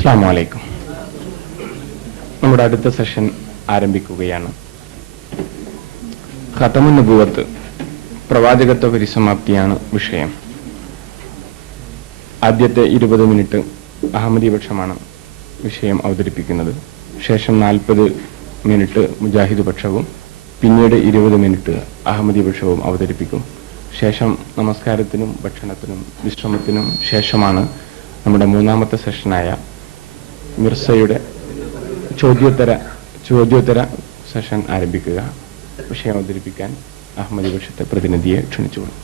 അസ്സലാമു അലൈക്കും. നമ്മുടെ അടുത്ത സെഷൻ ആരംഭിക്കുകയാണ്. ഖതമുൻ നുബുവത്ത്, പ്രവാചകത്വ പരിസമാപ്തിയാണ് വിഷയം. ആദ്യത്തെ 20 മിനിറ്റ് അഹമ്മദി പക്ഷമാണ് വിഷയം അവതരിപ്പിക്കുന്നത്. ശേഷം 40 മിനിറ്റ് മുജാഹിദ് പക്ഷവും പിന്നീട് 20 മിനിറ്റ് അഹമ്മദി പക്ഷവും അവതരിപ്പിക്കും. ശേഷം നമസ്കാരത്തിനും ഭക്ഷണത്തിനും വിശ്രമത്തിനും ശേഷമാണ് നമ്മുടെ മൂന്നാമത്തെ സെഷനായ മിർസയുടെ ചോദ്യോത്തര സെഷൻ ആരംഭിക്കുക. വിഷയം അവതരിപ്പിക്കാൻ അഹമ്മദി പക്ഷത്തെ പ്രതിനിധിയെ ക്ഷണിച്ചുകൊള്ളു.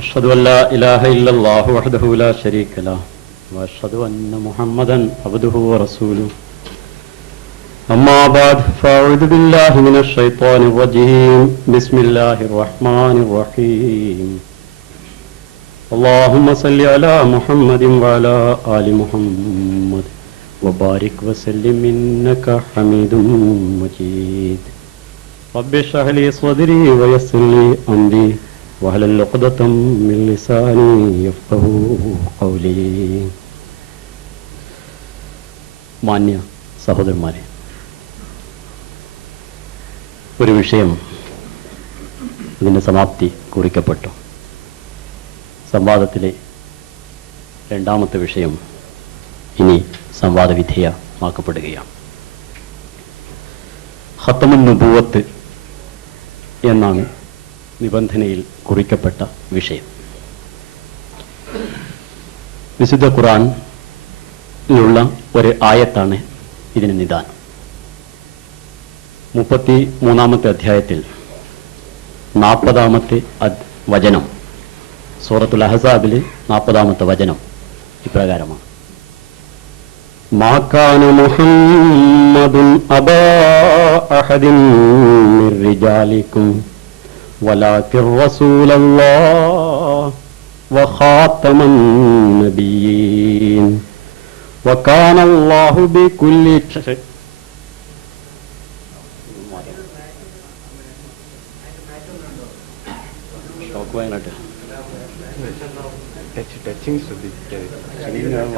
അഷ്ഹദു അല്ലാ ഇലാഹ ഇല്ലല്ലാഹു വഹ്ദഹു ലാ ശരീക ലഹു വഅഷ്ഹദു അന്ന മുഹമ്മദൻ അബ്ദുഹു വറസൂലുഹു. അമ്മാ ബഅദ് ഫഅഊദു ബില്ലാഹി മിനശ് ശൈത്വാനിർ റജീം. ബിസ്മില്ലാഹിർ റഹ്മാനിർ റഹീം. അല്ലാഹുമ്മ സല്ലി അലാ മുഹമ്മദിൻ വഅലാ ആലി മുഹമ്മദ് വബാരിക് വസല്ലിം ഇന്നക ഹമീദും മജീദ്. റബ്ബി ഇശ്റഹ് ലി സ്വദ്രി വയസ്സിർ ലി അംരി വഹ്ലുൽ ഉഖ്ദതം മിൻ ലിസാനി യഫ്ഖഹു ഖൗലി. മാന്യ സഹോദരന്മാരെ, ഒരു വിഷയം ഇതിൻ്റെ സമാപ്തി കുറിക്കപ്പെട്ടു. സംവാദത്തിലെ രണ്ടാമത്തെ വിഷയം ഇനി സംവാദ വിധേയമാക്കപ്പെടുകയാണ്. ഖതമുൻ നുബുവത്ത് എന്നാണ് നിബന്ധനയിൽ കുറിക്കപ്പെട്ട വിഷയം. വിശുദ്ധ ഖുർആനിലുള്ള ഒരു ആയത്താണ് ഇതിന് നിദാനം. 33-ാമത്തെ അധ്യായത്തിൽ 40-ാമത്തെ വചനം, സൂറത്തുൽ അഹ്സാബിൽ 40-ാമത്തെ വചനം ഇപ്രകാരമാണ്: മാ കാന മുഹമ്മദുൻ അബാ അഹദിൻ മിർ റിജാലിക്കും വലാകിർ റസൂലല്ലാഹ് വഖാതമൻ നബിയ്യീൻ വകാന അല്ലാഹു ബികുല്ലി ഷൈഇൻ.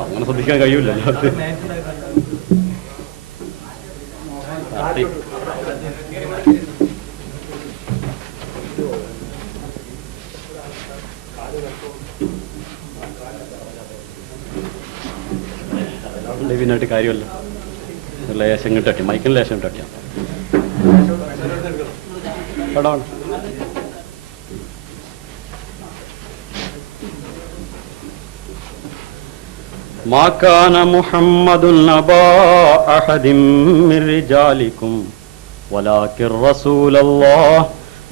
അങ്ങനെ ശ്രദ്ധിക്കാൻ കഴിയൂല. ായിട്ട് കാര്യമല്ല. ലേശം കിട്ടട്ടെ, മൈക്കിന് ലേശം കിട്ടട്ടെ. മാ കാന മുഹമ്മദുൻ അബാ അഹദിൻ മിർ റിജാലിക്കും വലാകിർ റസൂലല്ലാഹ്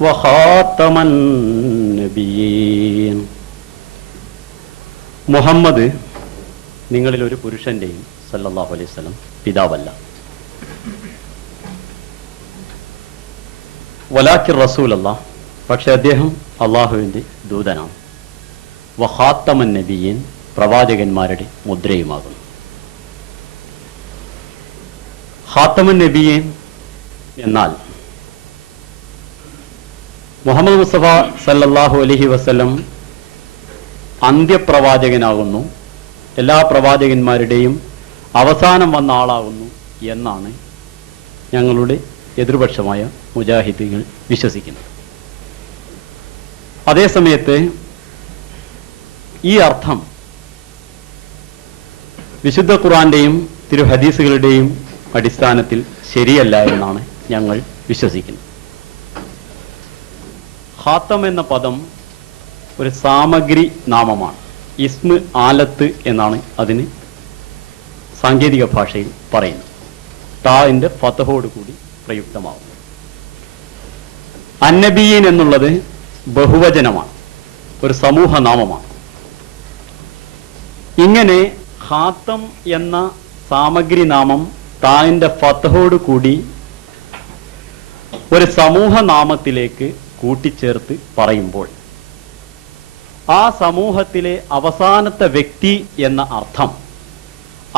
വഖാതമൻ നബിയ്യീൻ. മുഹമ്മദ് നിങ്ങളിൽ ഒരു പുരുഷന്റെയും സല്ലല്ലാഹു അലൈഹി വസല്ലം പിതാവല്ല. വലാകിർ റസൂലല്ലാഹ്, പക്ഷെ അദ്ദേഹം അള്ളാഹുവിൻ്റെ ദൂതനാണ്. വഖാതമൻ നബിയ്യീൻ, പ്രവാചകന്മാരുടെ മുദ്രയുമാകുന്നു. ഖാതമുൻ നബിയ്യീൻ എന്നാൽ മുഹമ്മദ് മുസ്തഫ സല്ലല്ലാഹു അലൈഹി വസല്ലം അന്ത്യപ്രവാചകനാകുന്നു, എല്ലാ പ്രവാചകന്മാരുടെയും അവസാനം വന്ന ആളാകുന്നു എന്നാണ് ഞങ്ങളുടെ എതിർപക്ഷമായ മുജാഹിദുകൾ വിശ്വസിക്കുന്നത്. അതേസമയത്ത് ഈ അർത്ഥം വിശുദ്ധ ഖുർആന്റെയും തിരു ഹദീസുകളുടെയും അടിസ്ഥാനത്തിൽ ശരിയല്ല എന്നാണ് ഞങ്ങൾ വിശ്വസിക്കുന്നത്. ഖാത്തം എന്ന പദം ഒരു സാമഗ്രി നാമമാണ്. ഇസ്മ് ആലത്ത് എന്നാണ് അതിന് സാങ്കേതിക ഭാഷയിൽ പറയുന്നത്. താഇന്റെ ഫതഹോട് കൂടി പ്രയുക്തമാവും. അന്നബിയീൻ എന്നുള്ളത് ബഹുവചനമാണ്, ഒരു സമൂഹ നാമമാണ്. ഇങ്ങനെ ഖാത്തം എന്ന സാമഗ്രി നാമം താഇന്റെ ഫതഹോട് കൂടി ഒരു സമൂഹ നാമത്തിലേക്ക് കൂട്ടിച്ചേർത്ത് പറയുമ്പോൾ ആ സമൂഹത്തിലെ അവസാനത്തെ വ്യക്തി എന്ന അർത്ഥം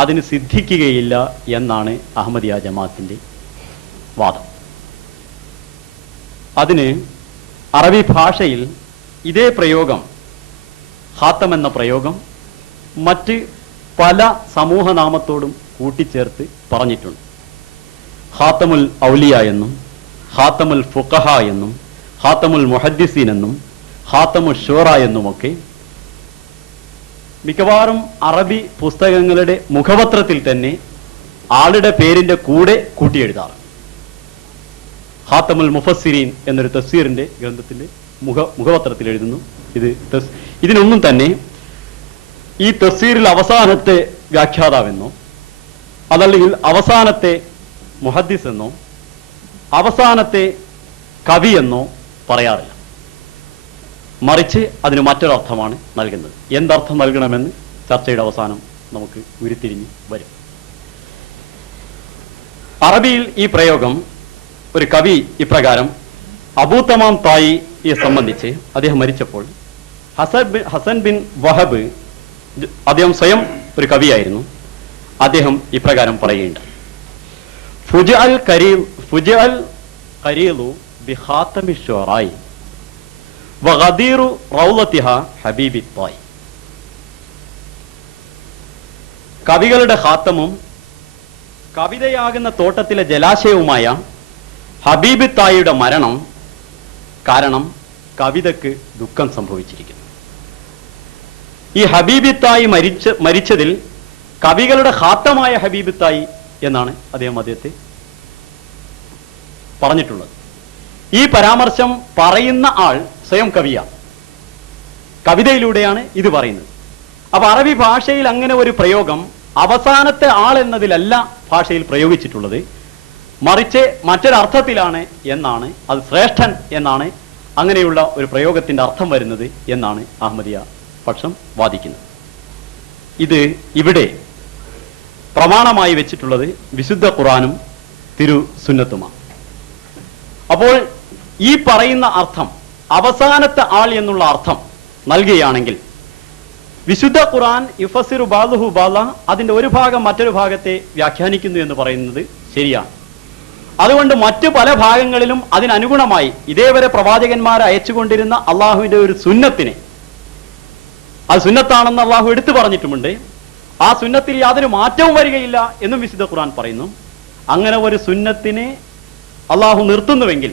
അതിന് സിദ്ധിക്കുകയില്ല എന്നാണ് അഹമ്മദിയ ജമാഅത്തിന്റെ വാദം. അതിന് അറബി ഭാഷയിൽ ഇതേ പ്രയോഗം, ഖാത്തം എന്ന പ്രയോഗം, മറ്റ് പല സമൂഹനാമത്തോടും കൂട്ടിച്ചേർത്ത് പറഞ്ഞിട്ടുണ്ട്. ഖാത്തമുൽ ഔലിയ എന്നും ഖാത്തമുൽ ഫുഖഹ എന്നും ഖാത്തമുൽ മുഹദ്ദിസീൻ എന്നും ഖാത്തമുൽ ഷൂറ എന്നുമൊക്കെ മിക്കവാറും അറബി പുസ്തകങ്ങളുടെ മുഖപത്രത്തിൽ തന്നെ ആളുടെ പേരിന്റെ കൂടെ കൂട്ടിയെഴുതാറ്. ഖാത്തമുൽ മുഫസ്സിരീൻ എന്നൊരു തഫ്സീറിന്റെ ഗ്രന്ഥത്തിന്റെ മുഖപത്രത്തിൽ എഴുതുന്നു. ഇതിനൊന്നും തന്നെ ഈ തഫ്സീറിൽ അവസാനത്തെ വ്യാഖ്യാതാവെന്നോ അതല്ലെങ്കിൽ അവസാനത്തെ മുഹദ്ദിസ് എന്നോ അവസാനത്തെ കവി എന്നോ പറയാറില്ല. മറിച്ച് അതിന് മറ്റൊരർത്ഥമാണ് നൽകുന്നത്. എന്തർത്ഥം നൽകണമെന്ന് ചർച്ചയുടെ അവസാനം നമുക്ക് ഉരുത്തിരിഞ്ഞ് വരും. അറബിയിൽ ഈ പ്രയോഗം, ഒരു കവി ഇപ്രകാരം അബൂ തമാം തായിയെ സംബന്ധിച്ച്, അദ്ദേഹം മരിച്ചപ്പോൾ ഹസൻ ബിൻ വഹബ്, അദ്ദേഹം സ്വയം ഒരു കവിയായിരുന്നു, അദ്ദേഹം ഇപ്രകാരം പറയുകയുണ്ട്: ഫുജഅൽ ഖരീലു ബിഖാതമി ശുറായി വഗദീറു റൗളതിഹ ഹബീബി തായി. കവികളുടെ ഖാത്തമും കവിതയാകുന്ന തോട്ടത്തിലെ ജലാശയവുമായ ഹബീബി തായിയുടെ മരണം കാരണം കവിതയ്ക്ക് ദുഃഖം സംഭവിച്ചിരിക്കുന്നു. ഈ ഹബീബി തായി മരിച്ചതിൽ കവികളുടെ ഖാത്തമായ ഹബീബി തായി എന്നാണ് അദ്ദേഹത്തെ പറഞ്ഞിട്ടുള്ളത്. ഈ പരാമർശം പറയുന്ന ആൾ സ്വയം കവിയാണ്, കവിതയിലൂടെയാണ് ഇത് പറയുന്നത്. അപ്പൊ അറബി ഭാഷയിൽ അങ്ങനെ ഒരു പ്രയോഗം അവസാനത്തെ ആൾ എന്നതിലല്ല ഭാഷയിൽ പ്രയോഗിച്ചിട്ടുള്ളത്, മറിച്ച് മറ്റൊരർത്ഥത്തിലാണ് എന്നാണ്, അത് ശ്രേഷ്ഠൻ എന്നാണ് അങ്ങനെയുള്ള ഒരു പ്രയോഗത്തിന്റെ അർത്ഥം വരുന്നത് എന്നാണ് അഹമ്മദിയ പക്ഷം വാദിക്കുന്നത്. ഇത് ഇവിടെ പ്രമാണമായി വെച്ചിട്ടുള്ളത് വിശുദ്ധ ഖുർആനും തിരു സുന്നത്തുമാണ്. അപ്പോൾ ഈ പറയുന്ന അർത്ഥം, അവസാനത്തെ ആൾ എന്നുള്ള അർത്ഥം നൽകുകയാണെങ്കിൽ വിശുദ്ധ ഖുർആൻ യുഫസിറു ബാദുഹു ബാദ, അതിന്റെ ഒരു ഭാഗം മറ്റൊരു ഭാഗത്തെ വ്യാഖ്യാനിക്കുന്നു എന്ന് പറയുന്നത് ശരിയാണ്. അതുകൊണ്ട് മറ്റു പല ഭാഗങ്ങളിലും അതിനനുഗുണമായി ഇതേവരെ പ്രവാചകന്മാരെ അയച്ചുകൊണ്ടിരുന്ന അള്ളാഹുവിന്റെ ഒരു സുന്നത്തിനെ, അത് സുന്നത്താണെന്ന് അള്ളാഹു എടുത്തു പറഞ്ഞിട്ടുമുണ്ട്, ആ സുന്നത്തിൽ യാതൊരു മാറ്റവും വരികയില്ല എന്നും വിശുദ്ധ ഖുർആൻ പറയുന്നു. അങ്ങനെ ഒരു സുന്നത്തിനെ അള്ളാഹു നിർത്തുന്നുവെങ്കിൽ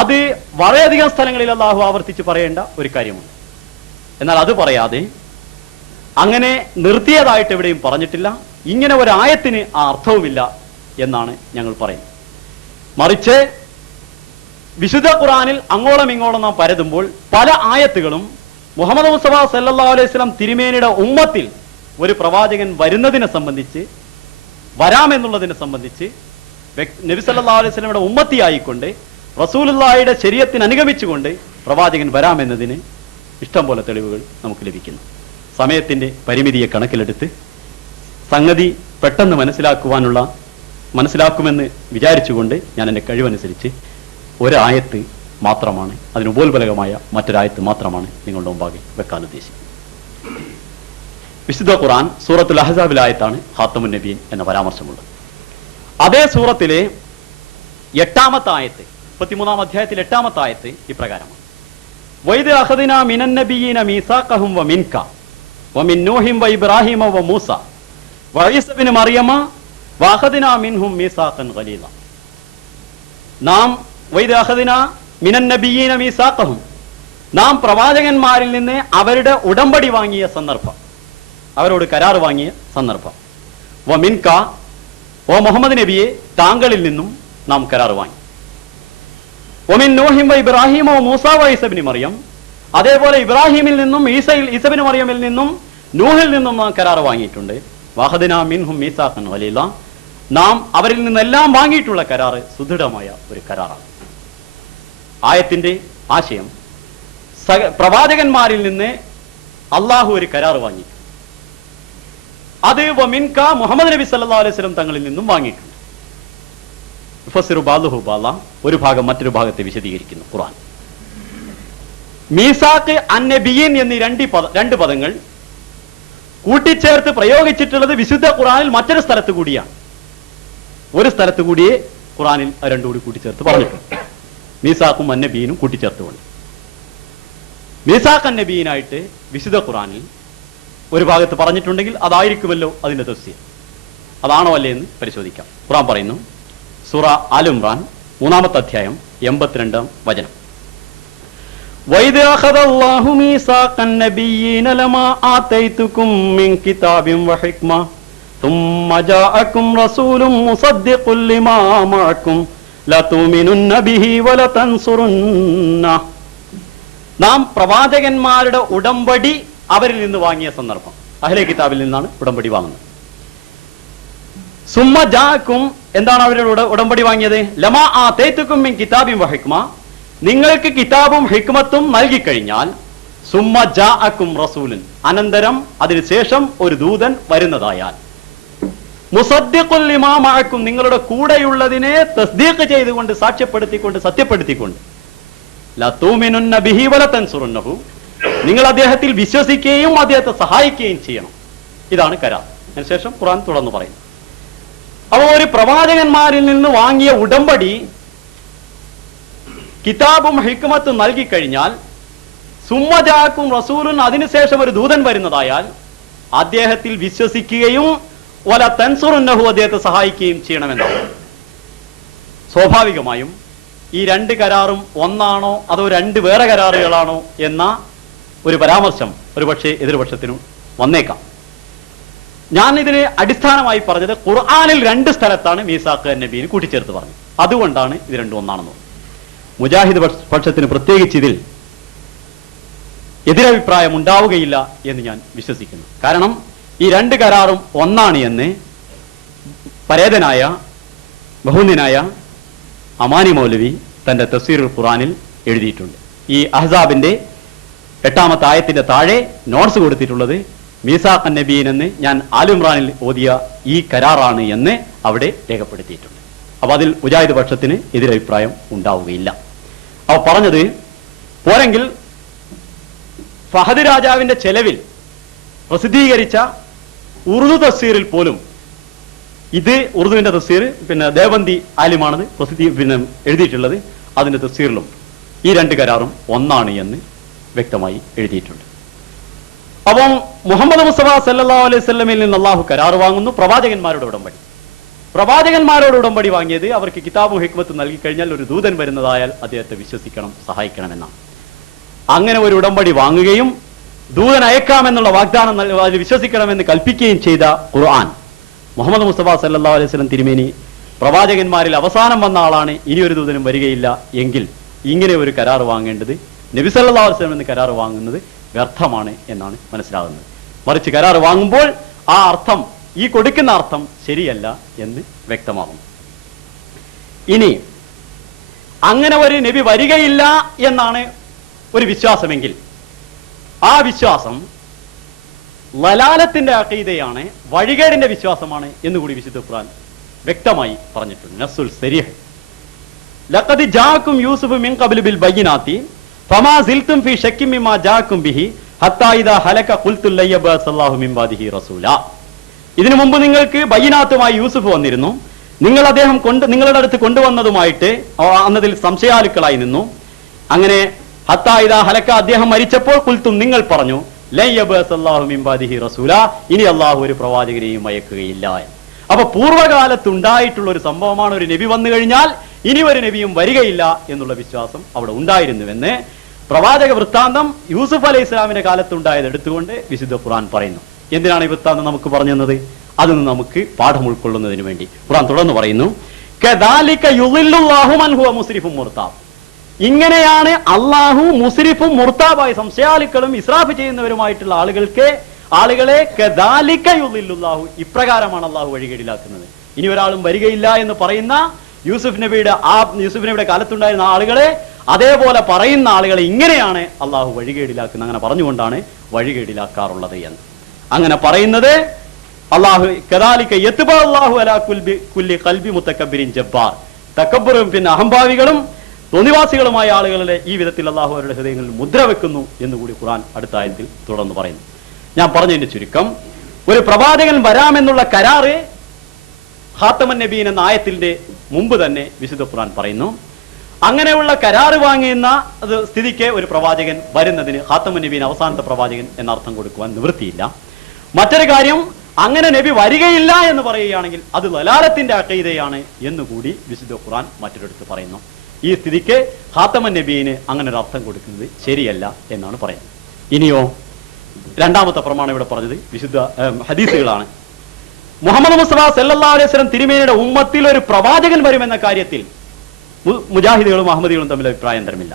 അത് വളരെയധികം സ്ഥലങ്ങളിൽ അള്ളാഹു ആവർത്തിച്ച് പറയേണ്ട ഒരു കാര്യമുണ്ട്. എന്നാൽ അത് പറയാതെ അങ്ങനെ നിർത്തിയതായിട്ട് എവിടെയും പറഞ്ഞിട്ടില്ല. ഇങ്ങനെ ഒരു ആയത്തിന് ആ അർത്ഥവുമില്ല എന്നാണ് ഞങ്ങൾ പറയുന്നത്. മറിച്ച് വിശുദ്ധ ഖുർആനിൽ അങ്ങോളം ഇങ്ങോളം നാം പരതുമ്പോൾ പല ആയത്തുകളും മുഹമ്മദ് മുസ്തഫ സല്ലല്ലാഹു അലൈഹി വസല്ലം തിരുമേനിയുടെ ഉമ്മത്തിൽ ഒരു പ്രവാചകൻ വരുന്നതിനെ സംബന്ധിച്ച്, വരാമെന്നുള്ളതിനെ സംബന്ധിച്ച്, നബി സല്ലല്ലാഹു അലൈഹി വസല്ലമയുടെ ഉമ്മത്തിയായിക്കൊണ്ട് റസൂലുള്ളാഹിയുടെ ശരീഅത്തിന് അനുഗമിച്ചുകൊണ്ട് പ്രവാചകൻ വരാമെന്നതിന് ഇഷ്ടം പോലെ തെളിവുകൾ നമുക്ക് ലഭിക്കുന്നു. സമയത്തിന്റെ പരിമിതിയെ കണക്കിലെടുത്ത് സംഗതി പെട്ടെന്ന് മനസ്സിലാക്കുമെന്ന് വിചാരിച്ചുകൊണ്ട് ഞാൻ എൻ്റെ കഴിവനുസരിച്ച് ഒരായത്ത് മാത്രമാണ്, അതിന് ഉപോത്ബലകമായ മറ്റൊരായത്ത് മാത്രമാണ് നിങ്ങളുടെ മുമ്പാകെ വെക്കാൻ ഉദ്ദേശിക്കുന്നത്. വിശുദ്ധ ഖുർആൻ സൂറത്തുൽ അഹ്സാബിലെ ആയത്താണ് ഖാത്തമുൻ നബിയീൻ എന്ന പരാമർശമുള്ളത്. അതേ സൂറത്തിലെ 8-ാമത്തെ ആയത്ത്, 33-ാം അധ്യായത്തിൽ 8-ാമത്തെ ആയത്ത് ഇപ്രകാരമാണ്: വൈദ അഖദിനാ മിനൻ നബിയ്യീന മീസാഖഹും വമിൻക വമിൻ നൂഹിം വഇബ്രാഹിമ വമൂസ വഈസ ഇബ്നു മറിയമ വഅഖദിനാ മിൻഹും മീസാഖൻ ഖലീല. നാം വൈദ അഖദിനാ മിനൻ നബിയ്യീന മീസാഖഹും, നാം പ്രവാചകന്മാരിൽ നിന്ന് അവരുടെ ഉടമ്പടി വാങ്ങിയ സന്ദർഭം, അവരോട് കരാർ വാങ്ങിയ സന്ദർഭം. വമിൻക, ഓ മുഹമ്മദ് നബിയെ, താങ്കളിൽ നിന്നും നാം കരാർ വാങ്ങി. ഒമിൻ നൂഹിം ഇബ്രാഹിം മൂസ വഈസ ഇബ്നു മറിയം, അതേപോലെ ഇബ്രാഹിമിൽ നിന്നും ഈസ ഇബ്നു മറിയമിൽ നിന്നും നൂഹിൽ നിന്നും നാം കരാർ വാങ്ങിയിട്ടുണ്ട്. വഅഖദിനാ മിൻഹും മീസാഖൻ ഖലീല, നാം അവരിൽ നിന്നെല്ലാം വാങ്ങിയിട്ടുള്ള കരാറ് സുദൃഢമായ ഒരു കരാറാണ്. ആയത്തിന്റെ ആശയം, പ്രവാചകന്മാരിൽ നിന്ന് അള്ളാഹു ഒരു കരാർ വാങ്ങി, അത് വമിൻക മുഹമ്മദ് നബി സല്ലല്ലാഹു അലൈഹി വസല്ലം തങ്ങളിൽ നിന്നും വാങ്ങിയിട്ടുണ്ട്. യുഫസിറു ബാദുഹു ബാദ, ഒരു ഭാഗം മറ്റൊരു ഭാഗത്തെ വിശദീകരിക്കുന്നു ഖുർആൻ. മീസാഖ് അന്നബിയീൻ എന്നീ രണ്ട് പദങ്ങൾ കൂട്ടിച്ചേർത്ത് പ്രയോഗിച്ചിട്ടുള്ളത് വിശുദ്ധ ഖുർആനിൽ മറ്റൊരു സ്ഥലത്ത് കൂടിയാണ്. ഒരു സ്ഥലത്ത് കൂടിയേ ഖുർആനിൽ രണ്ടും കൂടി കൂട്ടിച്ചേർത്ത് പറഞ്ഞിട്ടുണ്ട്. മീസാഖും അന്നബീനും കൂട്ടിച്ചേർത്തുകൊണ്ട് മീസാഖ് അന്നബീനായിട്ട് വിശുദ്ധ ഖുർആനിൽ ഒരു ഭാഗത്ത് പറഞ്ഞിട്ടുണ്ടെങ്കിൽ അതായിരിക്കുമല്ലോ അതിന്റെ തഫ്സീർ. അതാണോ അല്ലേ എന്ന് പരിശോധിക്കാം. ഖുർആൻ പറയുന്നു, സൂറ ആൽ ഇംറാൻ 3-ാമത്തെ അധ്യായം 82-ാം വചനം. وَإِذْ أَخَذَ اللَّهُ مِيثَاقَ النَّبِيِّينَ لَمَا آتَيْتُكُم مِّن كِتَابٍ وَحِكْمَةٍ ثُمَّ جَاءَكُمْ رَسُولٌ مُصَدِّقٌ لِّمَا مَعَكُمْ لَتُؤْمِنُنَّ بِهِ وَلَتَنصُرُنَّهُ. നാം പ്രവാചകന്മാരുടെ ഉടമ്പടി അവരിൽ നിന്ന് വാങ്ങിയ സന്ദർഭം. അഹ്ലെ കിതാബിൽ നിന്നാണ് ഉടമ്പടി വാങ്ങുന്നത്. സുമ്മ ജാഅക്കും, എന്താണ് അവരുടെ ഉടമ്പടി വാങ്ങിയത്? ലമാ ആതൈതുകും മിൻ കിതാബിൻ വഹിക്മ, നിങ്ങൾക്ക് കിതാബും ഹിക്മത്തും നൽകിക്കഴിഞ്ഞാൽ, സുമ്മ ജാഅക്കും റസൂലുൻ, അനന്തരം അതിനുശേഷം ഒരു ദൂതൻ വരുന്നതായാൽ, മുസദ്ദിഖുൽ ലിമാ മഅക്കും, നിങ്ങളുടെ കൂടെയുള്ളതിനെ തസ്ദീഖ് ചെയ്തുകൊണ്ട്, സാക്ഷ്യപ്പെടുത്തിക്കൊണ്ട്, സത്യപ്പെടുത്തിക്കൊണ്ട്, ലതൂമിനുന്ന ബിഹി വലതൻസുറുന്നഹു, നിങ്ങൾ അദ്ദേഹത്തിൽ വിശ്വസിക്കുകയും അദ്ദേഹത്തെ സഹായിക്കുകയും ചെയ്യണം. ഇതാണ് കരാർ. അതിനുശേഷം ഖുർആൻ തുടർന്ന് പറയുന്നു. അപ്പോൾ ഒരു പ്രവാചകന്മാരിൽ നിന്ന് വാങ്ങിയ ഉടമ്പടി കിതാബും ഹിക്മത്തും നൽകിക്കഴിഞ്ഞാൽ, സുമ്മജാക്കും റസൂലുൻ, അതിനുശേഷം ഒരു ദൂതൻ വരുന്നതായാൽ അദ്ദേഹത്തിൽ വിശ്വസിക്കുകയും വല തൻസുറുന്നഹു, അദ്ദേഹത്തെ സഹായിക്കുകയും ചെയ്യണമെന്നാണ്. സ്വാഭാവികമായും ഈ രണ്ട് കരാറും ഒന്നാണോ അതോ രണ്ട് വേറെ കരാറുകളാണോ എന്ന ഒരു പരാമർശം ഒരുപക്ഷെ എതിർപക്ഷത്തിനും വന്നേക്കാം. ഞാൻ ഇതിന് അടിസ്ഥാനമായി പറഞ്ഞത് ഖുർആനിൽ 2 സ്ഥലത്താണ് മീസാഖ് നബീനെ കൂട്ടിച്ചേർത്ത് പറഞ്ഞത്. അതുകൊണ്ടാണ് ഇത് രണ്ടും ഒന്നാണെന്ന്. മുജാഹിദ് പക്ഷത്തിന് പ്രത്യേകിച്ച് ഇതിൽ എതിരഭിപ്രായം ഉണ്ടാവുകയില്ല എന്ന് ഞാൻ വിശ്വസിക്കുന്നു. കാരണം ഈ 2 കരാറും ഒന്നാണ് എന്ന് പരേതനായ ബഹുനിനായ അമാനി മൗലവി തന്റെ തഫ്സീറുൽ ഖുർആനിൽ എഴുതിയിട്ടുണ്ട്. ഈ അഹ്സാബിന്റെ 8-ാമത്തെ ആയത്തിന്റെ താഴെ നോട്ട്സ് കൊടുത്തിട്ടുള്ളത് മീസാഖ് നബീൻ എന്ന് ഞാൻ ആൽ ഇംറാനിൽ ഓതിയ ഈ കരാറാണ് എന്ന് അവിടെ രേഖപ്പെടുത്തിയിട്ടുണ്ട്. അപ്പൊ അതിൽ മുജാഹിദ് പക്ഷത്തിന് എതിരഭിപ്രായം ഉണ്ടാവുകയില്ല. അവ പറഞ്ഞത് പോരെങ്കിൽ ഫഹദ് രാജാവിന്റെ ചെലവിൽ പ്രസിദ്ധീകരിച്ച ഉറുദു തഫ്സീറിൽ പോലും ഇത് ഉറുദുവിന്റെ തഫ്സീർ, പിന്നെ ദേവന്തി ആലിമാണത് എഴുതിയിട്ടുള്ളത്. അതിന്റെ തഫ്സീറിലും ഈ 2 കരാറും ഒന്നാണ് എന്ന് വ്യക്തമായി എഴുതിയിട്ടുണ്ട്. അപ്പം മുഹമ്മദ് മുസ്തഫ സല്ലല്ലാഹു അലൈഹി വസല്ലമയിൽ നിന്ന് അള്ളാഹു കരാർ വാങ്ങുന്നു. പ്രവാചകന്മാരുടെ ഉടമ്പടി, പ്രവാചകന്മാരോട് ഉടമ്പടി വാങ്ങിയത് അവർക്ക് കിതാബും ഹിക്മത്തും നൽകി കഴിഞ്ഞാൽ ഒരു ദൂതൻ വരുന്നതായാൽ അദ്ദേഹത്തെ വിശ്വസിക്കണം, സഹായിക്കണമെന്നാണ്. അങ്ങനെ ഒരു ഉടമ്പടി വാങ്ങുകയും ദൂതൻ അയക്കാമെന്നുള്ള വാഗ്ദാനം അതിൽ വിശ്വസിക്കണമെന്ന് കൽപ്പിക്കുകയും ചെയ്ത ഖുർആൻ, മുഹമ്മദ് മുസ്തഫ സല്ലല്ലാഹു അലൈഹി വസല്ലം തിരുമേനി പ്രവാചകന്മാരിൽ അവസാനം വന്ന ആളാണ്, ഇനിയൊരു ദൂതനും വരികയില്ല എങ്കിൽ ഇങ്ങനെ ഒരു കരാർ വാങ്ങേണ്ടത്, നബി സല്ലല്ലാഹു അലൈഹി വസല്ലം എന്ന് കരാർ വാങ്ങുന്നത് വ്യർത്ഥമാണ് എന്നാണ് മനസ്സിലാകുന്നത്. മറിച്ച് കരാർ വാങ്ങുമ്പോൾ ആ അർത്ഥം, ഈ കൊടുക്കുന്ന അർത്ഥം ശരിയല്ല എന്ന് വ്യക്തമാകും. ഇനി അങ്ങനെ ഒരു നബി വരികയില്ല എന്നാണ് ഒരു വിശ്വാസമെങ്കിൽ ആ വിശ്വാസം ലലാലത്തിന്റെ അഖീദയാണ്, വഴികേടിന്റെ വിശ്വാസമാണ് എന്നുകൂടി വിശുദ്ധ ഖുർആൻ വ്യക്തമായി പറഞ്ഞിട്ടുണ്ട്. നസ്സുൽ സരീഹ്, ലഖദ് ജാഅക്കും യൂസുഫ് മിൻ ഖബ്ലു ബിൽ ബയ്യിനാതി ഫമാ സിൽതും ഫീ ശക്കിൻ മിമ്മാ ജാഅക്കും ബിഹി ഹത്താ ഇദാ ഹലക ഖുൽതു ലയ്യബഅസല്ലാഹു മിൻ ബാദിഹി റസൂലാ. ഇതിനു മുമ്പ് നിങ്ങൾക്ക് ബയ്യിനാത്തുമായി യൂസുഫ് വന്നിരുന്നു, നിങ്ങൾ അദ്ദേഹം നിങ്ങളുടെ അടുത്ത് കൊണ്ടുവന്നതുമായിട്ട് അന്നതിൽ സംശയാലുക്കളായി നിന്നു. അങ്ങനെ ഹത്താ ഇദാ ഹലക, അദ്ദേഹം മരിച്ചപ്പോൾ ഖുൽതും, നിങ്ങൾ പറഞ്ഞു, ലയ്യബഅസല്ലാഹു മിൻ ബാദിഹി റസൂലാ, ഇനി അല്ലാഹു ഒരു പ്രവാചകനെയും അയക്കുകയില്ല. അപ്പൊ പൂർവ്വകാലത്തുണ്ടായിട്ടുള്ള ഒരു സംഭവമാണ്. ഒരു നബി വന്നു കഴിഞ്ഞാൽ ഇനി ഒരു നബിയും വരികയില്ല എന്നുള്ള വിശ്വാസം അവിടെ ഉണ്ടായിരുന്നുവെന്ന് പ്രവാചക വൃത്താന്തം യൂസുഫ് അലൈഹി ഇസ്ലാമിന്റെ കാലത്തുണ്ടായത് എടുത്തുകൊണ്ട് വിശുദ്ധ ഖുർആൻ പറയുന്നു. എന്തിനാണ് ഈ വൃത്താന്തം നമുക്ക് പറഞ്ഞു തന്നത്? അതിന് നമുക്ക് പാഠം ഉൾക്കൊള്ളുന്നതിന് വേണ്ടി ഖുർആൻ തുടർന്ന് പറയുന്നു, കദാലിക യുളില്ലുല്ലാഹു മൻ ഹുവ മുസ്രിഫും മുർതാബ്. ഇങ്ങനെയാണ് അള്ളാഹു മുസ്രിഫും മുർതാബായ സംശയാലുക്കളും ഇസ്രാഫ് ചെയ്യുന്നവരുമായിട്ടുള്ള ആളുകളെ കദാലിക യുളില്ലുല്ലാഹു, ഇപ്രകാരമാണ് അള്ളാഹു വഴികേടിലാക്കുന്നത്. ഇനി ഒരാളും വരികയില്ല എന്ന് പറയുന്ന യൂസുഫ് നബിയുടെ കാലത്തുണ്ടായിരുന്ന ആളുകളെ, അതേപോലെ പറയുന്ന ആളുകളെ ഇങ്ങനെയാണ് അള്ളാഹു വഴികേടിലാക്കുന്നത്. അങ്ങനെ പറഞ്ഞുകൊണ്ടാണ് വഴികേടിലാക്കാറുള്ളത് എന്ന്. അങ്ങനെ പറയുന്നത് അള്ളാഹു കദാലിക യത്ബഅ അല്ലാഹു അലാ കുല്ലി ഖൽബി മുതകബ്ബിരിൻ ജബ്ബാർ. തകബ്ബറും പിന്നെ അഹംഭാവികളും തോന്നിവാസികളുമായ ആളുകളെ ഈ വിധത്തിൽ അള്ളാഹു അവരുടെ ഹൃദയങ്ങളിൽ മുദ്ര വെക്കുന്നു എന്നുകൂടി ഖുർആൻ അടുത്ത ആയത്തിൽ തുടർന്ന് പറയുന്നു. ഞാൻ പറഞ്ഞതിന്റെ ചുരുക്കം, ഒരു പ്രവാചകൻ വരാമെന്നുള്ള കരാറ് ഖാത്തമൻ നബീൻ എന്ന ആയത്തിന്റെ മുമ്പ് തന്നെ വിശുദ്ധ ഖുർആൻ പറയുന്നു. അങ്ങനെയുള്ള കരാറ് വാങ്ങിയുന്ന സ്ഥിതിക്ക് ഒരു പ്രവാചകൻ വരുന്നതിന് ഖാത്തമൻ നബീൻ അവസാനത്തെ പ്രവാചകൻ എന്നർത്ഥം കൊടുക്കുവാൻ നിവൃത്തിയില്ല. മറ്റൊരു കാര്യം, അങ്ങനെ നബി വരികയില്ല എന്ന് പറയുകയാണെങ്കിൽ അത് ദലാലത്തിന്റെ അഖീദയാണ് എന്നുകൂടി വിശുദ്ധ ഖുർആൻ മറ്റൊരിടത്ത് പറയുന്നു. ഈ സ്ഥിതിക്ക് ഖാത്തമൻ നബീന് അങ്ങനെ ഒരു അർത്ഥം കൊടുക്കുന്നത് ശരിയല്ല എന്നാണ് പറയുന്നത്. ഇനിയോ രണ്ടാമത്തെ പ്രമാണം ഇവിടെ പറഞ്ഞത് വിശുദ്ധ ഹദീസുകളാണ്. മുഹമ്മദ് മുസ്തഫ സല്ലല്ലാഹു അലൈഹി വസല്ലം തിരുമേനിയുടെ ഉമ്മത്തിൽ ഒരു പ്രവാചകൻ വരുമെന്ന കാര്യത്തിൽ മുജാഹിദുകളും അഹമ്മദികളും തമ്മിൽ അഭിപ്രായന്തരമില്ല.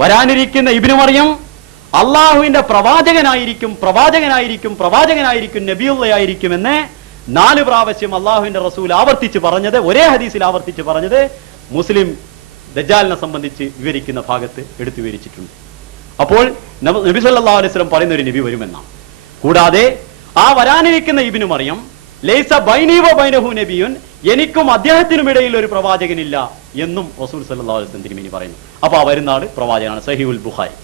വരാനിരിക്കുന്ന ഇബ്നു മറിയം അള്ളാഹുവിന്റെ പ്രവാചകനായിരിക്കും, പ്രവാചകനായിരിക്കും, പ്രവാചകനായിരിക്കും, നബിയുള്ളയായിരിക്കും എന്ന് 4 പ്രാവശ്യം അള്ളാഹുവിന്റെ റസൂൽ ആവർത്തിച്ച് പറഞ്ഞത്, ഒരേ ഹദീസിൽ ആവർത്തിച്ച് പറഞ്ഞത് മുസ്ലിം ദജ്ജാലിനെ സംബന്ധിച്ച് വിവരിക്കുന്ന ഭാഗത്ത് എടുത്തു വിവരിച്ചിട്ടുണ്ട്. അപ്പോൾ നബി സല്ലല്ലാഹു അലൈഹി വസല്ലം പറയുന്ന ഒരു നബി വരുമെന്നാണ്. കൂടാതെ ആ വരാനിരിക്കുന്ന ഇബ്നു മറിയം ലൈസ ബൈനി വ ബൈനഹു നബിയുൻ, എനിക്കും അദ്ദേഹത്തിനുമിടയിൽ ഒരു പ്രവാചകനില്ല എന്നും റസൂൽ സല്ലല്ലാഹു അലൈഹി വസല്ലം തിരുമേനി പറയുന്നു. അപ്പൊ ആ വരുന്ന ആള് പ്രവാചകനാണ്. സഹീഹുൽ ബുഖാരി.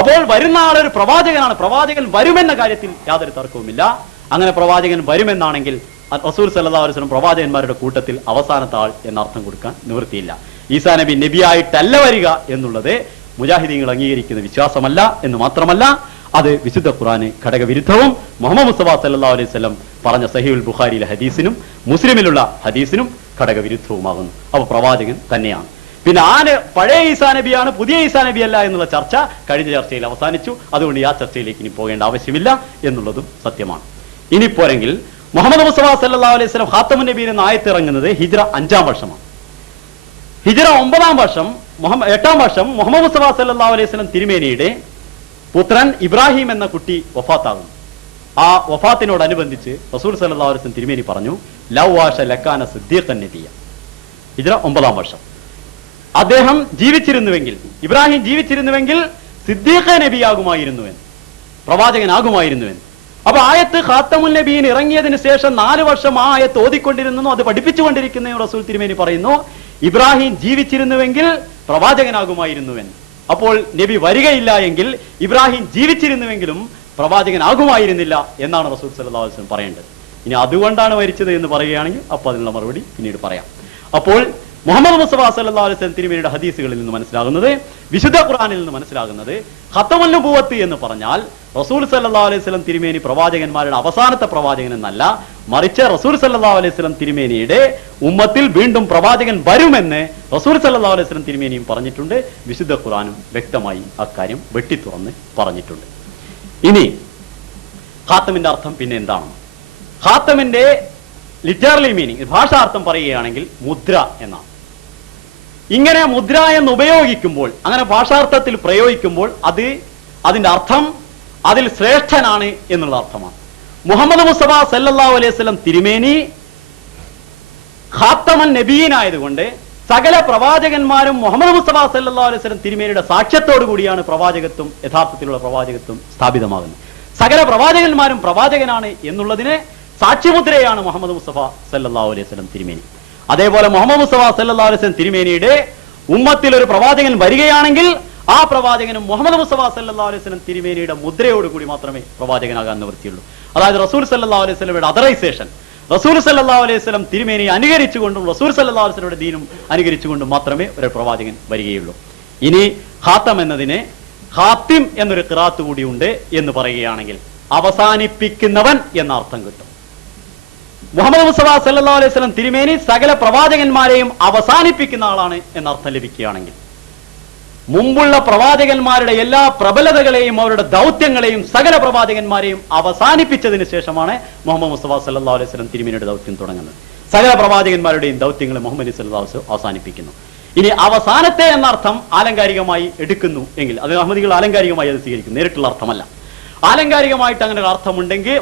അപ്പോൾ വരുന്ന ആൾ ഒരു പ്രവാചകനാണ്. പ്രവാചകൻ വരുമെന്ന കാര്യത്തിൽ യാതൊരു തർക്കവുമില്ല. അങ്ങനെ പ്രവാചകൻ വരുമെന്നാണെങ്കിൽ റസൂൽ സല്ലല്ലാഹു അലൈഹി വസല്ലം പ്രവാചകന്മാരുടെ കൂട്ടത്തിൽ അവസാനത്തെ ആൾ എന്നർത്ഥം കൊടുക്കാൻ നിവൃത്തിയില്ല. ഈസാ നബി നബിയായിട്ടല്ല വരിക എന്നുള്ളത് മുജാഹിദീങ്ങൾ അംഗീകരിക്കുന്ന വിശ്വാസമല്ല എന്ന് മാത്രമല്ല, അത് വിശുദ്ധ ഖുർആന് ഘടകവിരുദ്ധവും മുഹമ്മദ് മുസ്തഫ സല്ലല്ലാഹു അലൈഹി വസല്ലം പറഞ്ഞ സഹീഹുൽ ബുഖാരിയിലെ ഹദീസിനും മുസ്ലിമിലുള്ള ഹദീസിനും ഘടകവിരുദ്ധവുമാകുന്നു. അപ്പൊ പ്രവാചകൻ തന്നെയാണ്. പിന്നെ പഴയ ഈസാ നബിയാണ്, പുതിയ ഈസാ നബി അല്ല എന്നുള്ള ചർച്ച കഴിഞ്ഞ ചർച്ചയിൽ അവസാനിച്ചു. അതുകൊണ്ട് ആ ചർച്ചയിലേക്ക് ഇനി പോകേണ്ട ആവശ്യമില്ല എന്നുള്ളതും സത്യമാണ്. ഇനി പോരെങ്കിൽ മുഹമ്മദ് മുസ്തഫ സല്ലല്ലാഹു അലൈഹി വസല്ലം ഖാത്തമുൻ നബീൻ എന്ന ആയത്ത് ഇറങ്ങുന്നത് ഹിജ്റ 5-ാം വർഷമാണ്. ഹിജ്റ 9-ാം വർഷം 8-ാം വർഷം മുഹമ്മദ് മുസ്തഫ സല്ലല്ലാഹു അലൈഹി വസല്ലം തിരുമേനിയുടെ പുത്രൻ ഇബ്രാഹിം എന്ന കുട്ടി വഫാത്താകുന്നു. ആ വഫാത്തിനോടനുബന്ധിച്ച് റസൂൽ സല്ലല്ലാഹു അലൈഹി വസല്ലം തിരുമേനി പറഞ്ഞു, ലൗ വാഷ ലക്കാന സിദ്ദീഖൻ നബിയ. ഹിജ്റ 9-ാം വർഷം. അദ്ദേഹം ജീവിച്ചിരുന്നുവെങ്കിൽ, ഇബ്രാഹിം ജീവിച്ചിരുന്നുവെങ്കിൽ സിദ്ദീഖ് നബിയാകുമായിരുന്നുവെന്ന്, പ്രവാചകനാകുമായിരുന്നുവെന്ന്. അപ്പൊ ആയത്ത് ഖാത്തമുൻ നബീൻ ഇറങ്ങിയതിന് ശേഷം 4 വർഷം ആ ആയത്ത് ഓതിക്കൊണ്ടിരുന്നു, അത് പഠിപ്പിച്ചുകൊണ്ടിരിക്കുന്ന റസൂൽ തിരുമേനി പറയുന്നു, ഇബ്രാഹിം ജീവിച്ചിരുന്നുവെങ്കിൽ പ്രവാചകനാകുമായിരുന്നുവെന്ന്. അപ്പോൾ നബി വരികയില്ല എങ്കിൽ ഇബ്രാഹിം ജീവിച്ചിരുന്നുവെങ്കിലും പ്രവാചകനാകുമായിരുന്നില്ല എന്നാണ് റസൂൽ സല്ലല്ലാഹു അലൈഹി വസല്ലം പറയേണ്ടത്. ഇനി അതുകൊണ്ടാണ് മരിച്ചത് എന്ന് പറയുകയാണെങ്കിൽ അപ്പൊ അതിനുള്ള മറുപടി പിന്നീട് പറയാം. അപ്പോൾ മുഹമ്മദ് മുസ്തഫ സല്ലല്ലാഹു അലൈഹി വസല്ലം തിരുമേനിയുടെ ഹദീസുകളിൽ നിന്ന് മനസ്സിലാകുന്നത്, വിശുദ്ധ ഖുർആനിൽ നിന്ന് മനസ്സിലാകുന്നത്, ഖത്തമുൻ നുബുവത്ത് എന്ന് പറഞ്ഞാൽ റസൂൽ സല്ലല്ലാഹു അലൈഹി വസല്ലം തിരുമേനി പ്രവാചകന്മാരുടെ അവസാനത്തെ പ്രവാചകൻ എന്നല്ല, മറിച്ച് റസൂൽ സല്ലല്ലാഹു അലൈഹി വസല്ലം തിരുമേനിയുടെ ഉമ്മത്തിൽ വീണ്ടും പ്രവാചകൻ വരുമെന്ന് റസൂൽ സല്ലല്ലാഹു അലൈഹി വസല്ലം തിരുമേനിയും പറഞ്ഞിട്ടുണ്ട്. വിശുദ്ധ ഖുർആനും വ്യക്തമായി അക്കാര്യം വെട്ടിത്തുറന്ന് പറഞ്ഞിട്ടുണ്ട്. ഇനി ഖാത്തമിന്റെ അർത്ഥം പിന്നെ എന്താണ്? ഖാത്തമിന്റെ ലിറ്ററലി മീനിങ്, ഭാഷാർത്ഥം പറയുകയാണെങ്കിൽ മുദ്ര എന്നാണ്. ഇങ്ങനെ മുദ്ര എന്ന് ഉപയോഗിക്കുമ്പോൾ, അങ്ങനെ ഭാഷാർത്ഥത്തിൽ പ്രയോഗിക്കുമ്പോൾ അതിന്റെ അർത്ഥം അതിൽ ശ്രേഷ്ഠനാണ് എന്നുള്ള അർത്ഥമാണ്. മുഹമ്മദ് മുസ്തഫ സല്ലല്ലാഹു അലൈഹി വസല്ലം തിരുമേനി ഖാത്തമൻ നബീനായതുകൊണ്ട് സകല പ്രവാചകന്മാരും മുഹമ്മദ് മുസ്തഫ സല്ലല്ലാഹു അലൈഹി വസല്ലം തിരുമേനിയുടെ സാക്ഷ്യത്തോടു കൂടിയാണ് പ്രവാചകത്വം, യഥാർത്ഥത്തിലുള്ള പ്രവാചകത്വം സ്ഥാപിതമാകുന്നത്. സകല പ്രവാചകന്മാരും പ്രവാചകനാണ് എന്നുള്ളതിന് സാക്ഷിമുദ്രയാണ് മുഹമ്മദ് മുസ്തഫ സല്ലല്ലാഹു അലൈഹി വസല്ലം തിരുമേനി. അതേപോലെ മുഹമ്മദ് മുസ്തഫ സല്ലല്ലാഹു അലൈഹി വസല്ലം തിരുമേനിയുടെ ഉമ്മത്തിൽ ഒരു പ്രവാചകൻ വരികയാണെങ്കിൽ ആ പ്രവാചകനും മുഹമ്മദ് മുസ്തഫ സല്ലല്ലാഹു അലൈഹി വസല്ലം തിരുമേനിയുടെ മുദ്രയോടുകൂടി മാത്രമേ പ്രവാചകനാകാൻ നിവൃത്തിയുള്ളൂ. അതായത് റസൂൽ സല്ലല്ലാഹു അലൈഹി വസല്ലമയുടെ അതറൈസേഷൻ, റസൂൽ സല്ലല്ലാഹു അലൈഹി വസല്ലം തിരുമേനിയെ അനുകരിച്ചുകൊണ്ടും റസൂൽ സല്ലല്ലാഹു അലൈഹി വസല്ലമയുടെ ദീനും അനുകരിച്ചുകൊണ്ടും മാത്രമേ ഒരു പ്രവാചകൻ വരികയുള്ളൂ. ഇനി ഖാത്തം എന്നതിന് ഖാത്തിം എന്നൊരു ഖിറാഅത്ത് കൂടിയുണ്ട് എന്ന് പറയുകയാണെങ്കിൽ അവസാനിപ്പിക്കുന്നവൻ എന്ന അർത്ഥം കിട്ടും. മുഹമ്മദ് മുസ്തഫ സല്ലല്ലാഹു അലൈഹി വസല്ലം തിരുമേനി സകല പ്രവാചകന്മാരെയും അവസാനിപ്പിക്കുന്ന ആളാണ് എന്നർത്ഥം ലഭിക്കുകയാണെങ്കിൽ, മുമ്പുള്ള പ്രവാചകന്മാരുടെ എല്ലാ പ്രബലതകളെയും അവരുടെ ദൗത്യങ്ങളെയും സകല പ്രവാചകന്മാരെയും അവസാനിപ്പിച്ചതിന് ശേഷമാണ് മുഹമ്മദ് മുസ്തഫ സല്ലല്ലാഹു അലൈഹി വസല്ലം തിരുമേനിയുടെ ദൗത്യം തുടങ്ങുന്നത്. സകല പ്രവാചകന്മാരുടെയും ദൗത്യങ്ങളെ മുഹമ്മദ് സല്ലല്ലാഹു അലൈഹി വസല്ലം അവസാനിപ്പിക്കുന്നു. ഇനി അവസാനത്തെ എന്നർത്ഥം ആലങ്കാരികമായി എടുക്കുന്നു എങ്കിൽ അത് അഹമ്മദികൾ ആലങ്കാരികമായി അത് സ്വീകരിക്കുന്നു, നേരിട്ടുള്ള അർത്ഥമല്ല. ആലങ്കാരികമായിട്ട് അങ്ങനെ ഒരു അർത്ഥം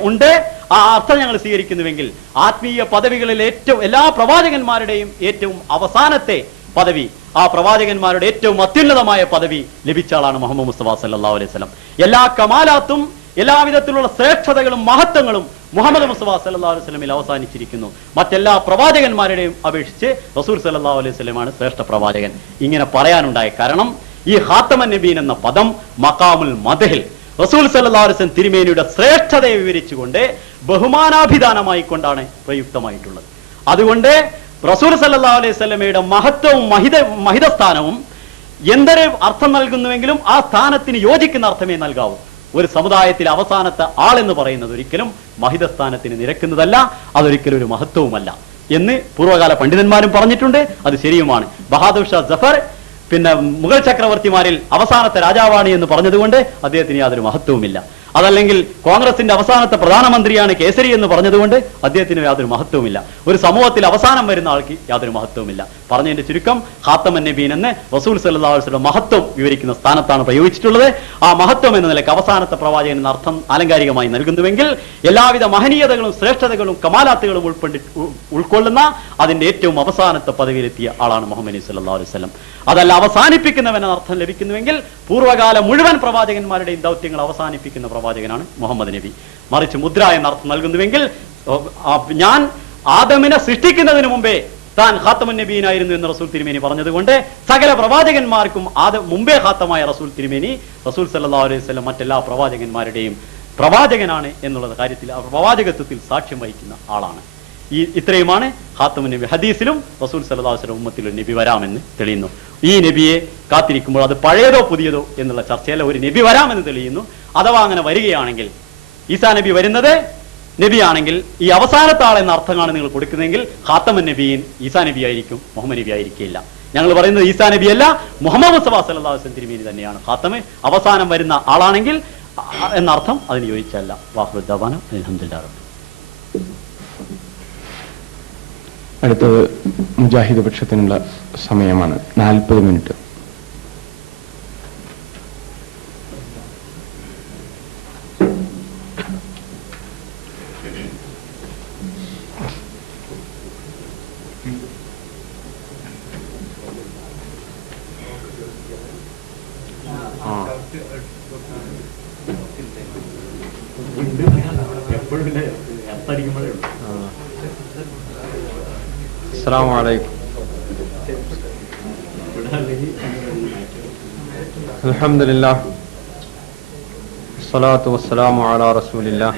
ഉണ്ട്, ആ അർത്ഥം ഞങ്ങൾ സ്വീകരിക്കുന്നുവെങ്കിൽ ആത്മീയ പദവികളിൽ എല്ലാ പ്രവാചകന്മാരുടെയും ഏറ്റവും അവസാനത്തെ പദവി, ആ പ്രവാചകന്മാരുടെ ഏറ്റവും അത്യുന്നതമായ പദവി ലഭിച്ച ആളാണ് മുഹമ്മദ് മുസ്തഫ സല്ലല്ലാഹു അലൈഹി വസല്ലം. എല്ലാ കമാലാത്തും എല്ലാവിധത്തിലുള്ള ശ്രേഷ്ഠതകളും മഹത്വങ്ങളും മുഹമ്മദ് മുസ്തഫ സല്ലല്ലാഹു അലൈഹി വസല്ലമിൽ അവസാനിച്ചിരിക്കുന്നു. മറ്റെല്ലാ പ്രവാചകന്മാരുടെയും അപേക്ഷിച്ച് റസൂൽ സല്ലല്ലാഹു അലൈഹി വസല്ലമാണ് ശ്രേഷ്ഠ പ്രവാചകൻ. ഇങ്ങനെ പറയാനുണ്ടായ കാരണം ഈ ഖാത്തമൻ നബീൻ എന്ന പദം മഖാമുൽ മദ്ഹിൽ, റസൂൽ സല്ലല്ലാഹു അലൈഹി വസല്ലം തിരുമേനിയുടെ ശ്രേഷ്ഠതയെ വിവരിച്ചുകൊണ്ട് ബഹുമാനാഭിധാനമായി കൊണ്ടാണ് പ്രയുക്തമായിട്ടുള്ളത്. അതുകൊണ്ട് റസൂൽ സല്ലല്ലാഹു അലൈഹി വസല്ലമയുടെ മഹത്വവും മഹിതസ്ഥാനവും എന്തൊരു അർത്ഥം നൽകുന്നുവെങ്കിലും ആ സ്ഥാനത്തിന് യോജിക്കുന്ന അർത്ഥമേ നൽകാവൂ. ഒരു സമുദായത്തിലെ അവസാനത്തെ ആളെന്ന് പറയുന്നത് ഒരിക്കലും മഹിതസ്ഥാനത്തിന് നിരക്കുന്നതല്ല, അതൊരിക്കലും ഒരു മഹത്വവുമല്ല എന്ന് പൂർവ്വകാല പണ്ഡിതന്മാരും പറഞ്ഞിട്ടുണ്ട്. അത് ശരിയുമാണ്. ബഹാദൂർ ഷാ ജഫർ പിന്നെ മുഗൾ ചക്രവർത്തിമാരിൽ അവസാനത്തെ രാജാവാണ് എന്ന് പറഞ്ഞതുകൊണ്ട് അദ്ദേഹത്തിന് യാതൊരു മഹത്വവുമില്ല. അതല്ലെങ്കിൽ കോൺഗ്രസിന്റെ അവസാനത്തെ പ്രധാനമന്ത്രിയാണ് കേസരി എന്ന് പറഞ്ഞതുകൊണ്ട് അദ്ദേഹത്തിന് യാതൊരു മഹത്വവുമില്ല. ഒരു സമൂഹത്തിൽ അവസാനം വരുന്ന ആൾക്ക് യാതൊരു മഹത്വവുമില്ല. പറഞ്ഞതിന്റെ ചുരുക്കം ഖാത്തമൻ നബീൻ എന്ന് റസൂൽ സല്ലല്ലാഹു അലൈഹി വസല്ലം മഹത്വം വിവരിക്കുന്ന സ്ഥാനത്താണ് പ്രയോഗിച്ചിട്ടുള്ളത്. ആ മഹത്വം എന്ന നിലയ്ക്ക് അവസാനത്തെ പ്രവാചകൻ എന്ന അർത്ഥം ആലങ്കാരികമായി നൽകുന്നുവെങ്കിൽ എല്ലാവിധ മഹനീയതകളും ശ്രേഷ്ഠതകളും കമാലാത്തുകളും ഉൾക്കൊള്ളുന്ന അതിന്റെ ഏറ്റവും അവസാനത്തെ പദവിയിലെത്തിയ ആളാണ് മുഹമ്മദ് നബി സല്ലല്ലാഹു അലൈഹി വസല്ലം. അതല്ല അവസാനിപ്പിക്കുന്നവൻ എന്ന അർത്ഥം ലഭിക്കുന്നുവെങ്കിൽ പൂർവ്വകാല മുഴുവൻ പ്രവാചകന്മാരുടെയും ദൗത്യങ്ങൾ അവസാനിപ്പിക്കുന്ന പ്രവാചകനാണ് മുഹമ്മദ് നബി. മറിച്ച് മുദ്ര എന്ന അർത്ഥം നൽകുന്നുവെങ്കിൽ ഞാൻ ആദമിനെ സൃഷ്ടിക്കുന്നതിന് മുമ്പേ താൻ ഖാത്തമുൻ നബീനായിരുന്നു എന്ന് റസൂൽ തിരുമേനി പറഞ്ഞതുകൊണ്ട് സകല പ്രവാചകന്മാർക്കും മുമ്പേ ഖാത്തമായ റസൂൽ തിരുമേനി റസൂൽ സല്ലല്ലാഹു അലൈഹി വസല്ലം മറ്റെല്ലാ പ്രവാചകന്മാരുടെയും പ്രവാചകനാണ് എന്നുള്ള കാര്യത്തിൽ പ്രവാചകത്വത്തിൽ സാക്ഷ്യം വഹിക്കുന്ന ആളാണ്. ഇത്രയുമാണ് ഖാത്തമുൻ നബി. ഹദീസിലും റസൂൽ സല്ലല്ലാഹു അലൈഹി വസല്ലം ഉമ്മത്തിൽ ഒരു നബി വരാമെന്ന് തെളിയുന്നു. ഈ നബിയെ കാത്തിരിക്കുമ്പോൾ അത് പഴയതോ പുതിയതോ എന്നുള്ള ചർച്ചയല്ല, ഒരു നബി വരാമെന്ന് തെളിയുന്നു. അഥവാ അങ്ങനെ വരികയാണെങ്കിൽ ഈസാ നബി വരുന്നത് നബിയാണെങ്കിൽ ഈ അവസാനത്തെ ആൾ എന്ന അർത്ഥമാണ് നിങ്ങൾ കൊടുക്കുന്നതെങ്കിൽ ഖാത്തമുൻ നബിയൻ ഈസാ നബി ആയിരിക്കും, മുഹമ്മദ് നബി ആയിരിക്കില്ല. ഞങ്ങൾ പറയുന്നത് ഈസാ നബി അല്ല, മുഹമ്മദ് മുസ്തഫ സല്ലല്ലാഹു അലൈഹി വസല്ലം തിരുമേനി തന്നെയാണ് ഖാത്തമ്. അവസാനം വരുന്ന ആളാണെങ്കിൽ എന്നർത്ഥം അതിന് യോജിച്ചല്ല. വാഹുദ് ദവാന അൽഹംദുലില്ലാഹ്. അടുത്തത് മുജാഹിദ് പക്ഷത്തിനുള്ള സമയമാണ്. 40 മിനിറ്റ്. السلام عليكم. الحمد لله والصلاة والسلام على رسول الله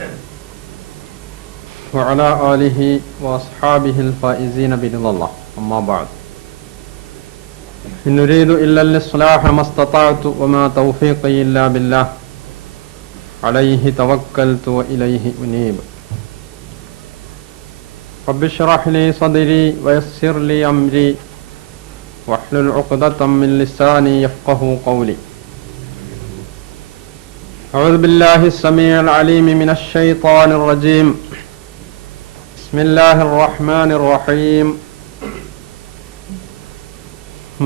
وعلى آله وأصحابه الفائزين برضا الله. أما بعد، إن نريد إلا الإصلاح ما استطعت وما توفيقي إلا بالله عليه توكلت وإليه أنيب. رب اشرح لي صدري ويسر لي أمري واحلل عقدة من لساني يفقهوا قولي. أعوذ بالله السميع العليم من الشيطان الرجيم. بسم الله الرحمن الرحيم.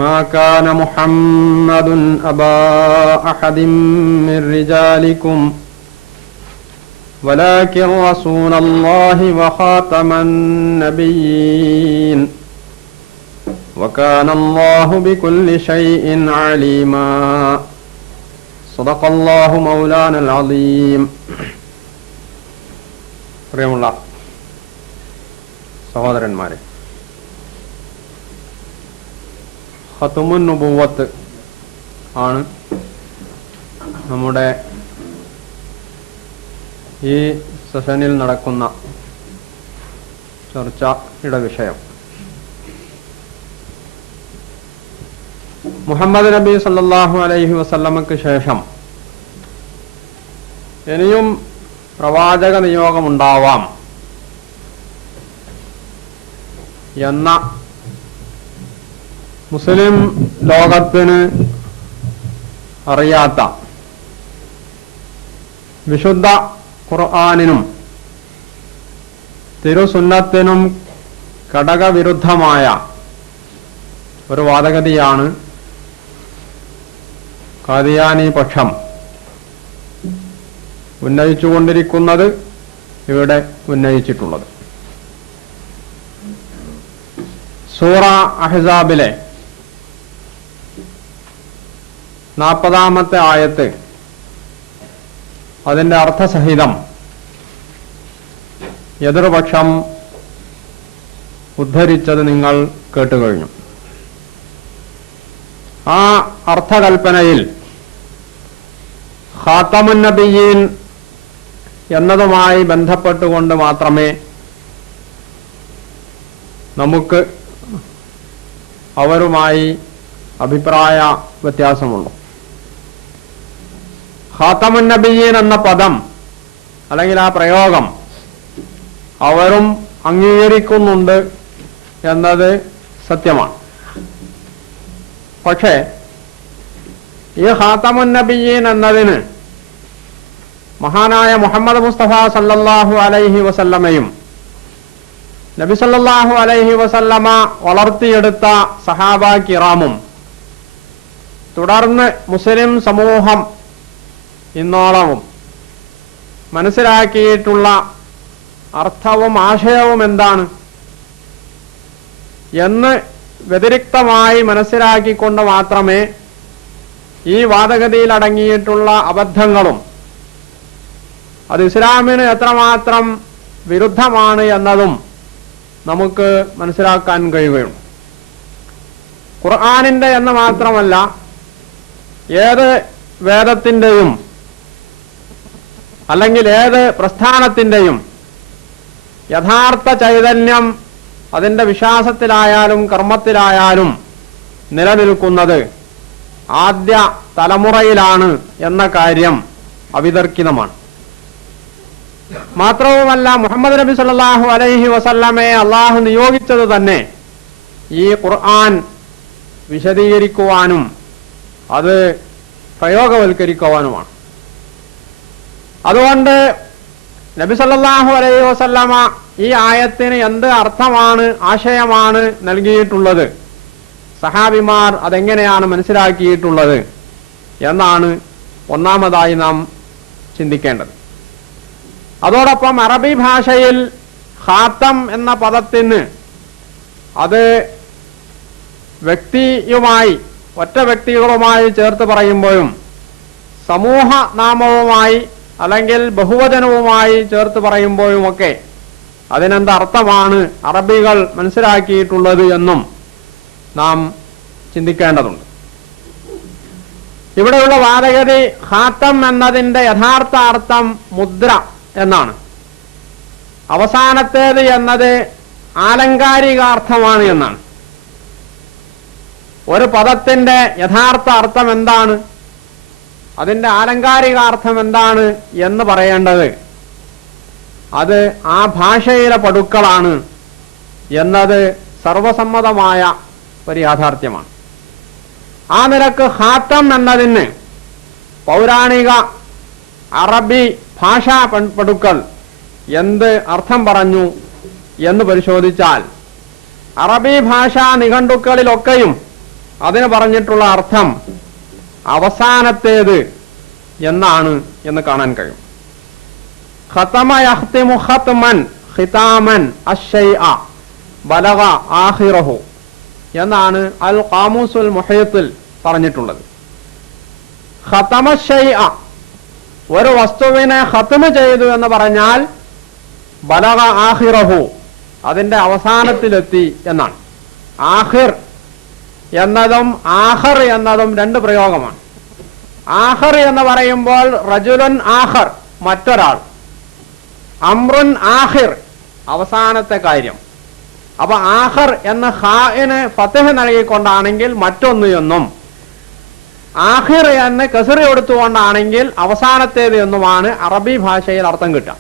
ما كان محمد أبا أحد من رجالكم ولكن رسول الله وخاتم النبيين وكان الله بكل شيء عليما. صدق الله مولانا العظيم. പ്രിയമുള്ള സഹോദരന്മാരെ, ഖത്മുൻ നുബുവത്ത് ആണ് നമ്മുടെ ഈ സെഷനിൽ നടക്കുന്ന ചർച്ചയുടെ വിഷയം. മുഹമ്മദ് നബി സല്ലല്ലാഹു അലൈഹി വസല്ലമക്ക് ശേഷം ഇനിയും പ്രവാചക നിയോഗമുണ്ടാവാം എന്ന മുസ്ലിം ലോകത്തിന് അറിയാത്ത വിശുദ്ധ ഖുർആനിനും തിരുസുന്നത്തിനും ഘടകവിരുദ്ധമായ ഒരു വാദഗതിയാണ് ഖാദിയാനി പക്ഷം ഉന്നയിച്ചുകൊണ്ടിരിക്കുന്നത്, ഇവിടെ ഉന്നയിച്ചിട്ടുള്ളത്. സൂറ അഹ്സാബിലെ 40-ാമത്തെ ആയത്ത് അതിന്റെ അർത്ഥസഹിതം എതിർപക്ഷം ഉദ്ധരിച്ചത് നിങ്ങൾ കേട്ടുകഴിഞ്ഞു. ആ അർത്ഥകൽപ്പനയിൽ ഖാതമുൻ നബിയീൻ എന്നതുമായി ബന്ധപ്പെട്ടുകൊണ്ട് മാത്രമേ നമുക്ക് അവരുമായി അഭിപ്രായ വ്യത്യാസമുള്ളൂ. ഖാതമുൻ നബിയീൻ എന്ന പദം അല്ലെങ്കിൽ ആ പ്രയോഗം അവരും അംഗീകരിക്കുന്നുണ്ട് എന്നത് സത്യമാണ്. പക്ഷേ ഈ ഖാതമുൻ നബിയീൻ എന്നതിന് മഹാനായ മുഹമ്മദ് മുസ്തഫ സല്ലല്ലാഹു അലൈഹി വസല്ലമയും നബി സല്ലല്ലാഹു അലൈഹി വസല്ലമ വളർത്തിയെടുത്ത സഹാബ കിറാമും തുടർന്ന് മുസ്ലിം സമൂഹം ഇന്നോളവും മനസ്സിലാക്കിയിട്ടുള്ള അർത്ഥവും ആശയവും എന്താണ് എന്ന് വ്യതിരിക്തമായി മനസ്സിലാക്കിക്കൊണ്ട് മാത്രമേ ഈ വാദഗതിയിൽ അടങ്ങിയിട്ടുള്ള അബദ്ധങ്ങളും അത് ഇസ്ലാമിന് എത്രമാത്രം വിരുദ്ധമാണ് എന്നതും നമുക്ക് മനസ്സിലാക്കാൻ കഴിയുകയുള്ളൂ. ഖുർആനിന്റെ എന്ന് മാത്രമല്ല ഏത് വേദത്തിന്റെയും അല്ലെങ്കിൽ ഏത് പ്രസ്ഥാനത്തിന്റെയും യഥാർത്ഥ ചൈതന്യം അതിന്റെ വിശ്വാസത്തിലായാലും കർമ്മത്തിലായാലും നിലനിൽക്കുന്നത് ആദ്യ തലമുറയിലാണ് എന്ന കാര്യം അവിതർക്കിതമാണ്. മാത്രവുമല്ല മുഹമ്മദ് നബി സല്ലല്ലാഹു അലൈഹി വസല്ലമയെ അള്ളാഹു നിയോഗിച്ചത് തന്നെ ഈ ഖുർആൻ വിശദീകരിക്കുവാനും അത് പ്രയോഗവൽക്കരിക്കുവാനുമാണ്. അതുകൊണ്ട് നബി സല്ലല്ലാഹു അലൈഹി വസല്ലമ ഈ ആയത്തിന് എന്ത് അർത്ഥമാണ് ആശയമാണ് നൽകിയിട്ടുള്ളത്, സഹാബിമാർ അതെങ്ങനെയാണ് മനസ്സിലാക്കിയിട്ടുള്ളത് എന്നാണ് ഒന്നാമതായി നാം ചിന്തിക്കേണ്ടത്. അതോടൊപ്പം അറബി ഭാഷയിൽ ഖാത്തം എന്ന പദത്തിന് അത് വ്യക്തിയുമായി ഒറ്റ വ്യക്തികളുമായി ചേർത്ത് പറയുമ്പോഴും സമൂഹ നാമവുമായി അല്ലെങ്കിൽ ബഹുവചനവുമായി ചേർത്ത് പറയുമ്പോഴുമൊക്കെ അതിനെന്ത് അർത്ഥമാണ് അറബികൾ മനസ്സിലാക്കിയിട്ടുള്ളത് എന്നും നാം ചിന്തിക്കേണ്ടതുണ്ട്. ഇവിടെയുള്ള വാദഗതി ഖാത്തം എന്നതിന്റെ യഥാർത്ഥ അർത്ഥം മുദ്ര എന്നാണ്. അവസാനത്തേത് എന്നത് ആലങ്കാരികാർത്ഥമാണ് എന്നാണ്. ഒരു പദത്തിന്റെ യഥാർത്ഥ അർത്ഥം എന്താണ്, അതിന്റെ ആലങ്കാരികാർത്ഥം എന്താണ് എന്ന് പറയേണ്ടത് അത് ആ ഭാഷയിലെ പടുക്കളാണ് എന്നത് സർവസമ്മതമായ ഒരു യാഥാർത്ഥ്യമാണ്. ആ നിലക്ക് ഖാത്തം എന്നതിന് പൗരാണിക അറബി ഭാഷാ പടുക്കൾ എന്ത് അർത്ഥം പറഞ്ഞു എന്ന് പരിശോധിച്ചാൽ അറബി ഭാഷാ നിഘണ്ടുക്കളിലൊക്കെയും അതിന് പറഞ്ഞിട്ടുള്ള അർത്ഥം അവസാനത്തേത് എന്നാണ് എന്ന് കാണാൻ കഴിയും. ഖതമ യഖ്തിമു ഖത്മൻ ഖിതാമൻ അശ്ശൈഅ ബലഗ ആഖിറഹു എന്നാണ് അൽ ഖാമൂസുൽ മുഹീത്തിൽ പറഞ്ഞിട്ടുള്ളത്. ഖതമ ശൈഅ ഒരു വസ്തുവിനെ ഖത്മ ചെയ്തു എന്ന് പറഞ്ഞാൽ ബലഗ ആഖിറഹു അതിന്റെ അവസാനത്തിലെത്തി എന്നാണ്. ആഖിർ എന്നതും ആഖർ എന്നതും രണ്ട് പ്രയോഗമാണ്. ആഖർ എന്ന് പറയുമ്പോൾ റജുലുൻ ആഖർ മറ്റൊരാൾ, അംറുൻ ആഖിർ അവസാനത്തെ കാര്യം. അപ്പൊ ആഖർ എന്ന ഖാഇന് ഫത്ഹ് നൽകിക്കൊണ്ടാണെങ്കിൽ മറ്റൊന്ന് എന്നും, ആഖിർ എന്ന് കസ്റ് കൊടുത്തുകൊണ്ടാണെങ്കിൽ അവസാനത്തേത് എന്നുമാണ് അറബി ഭാഷയിൽ അർത്ഥം കിട്ടുക.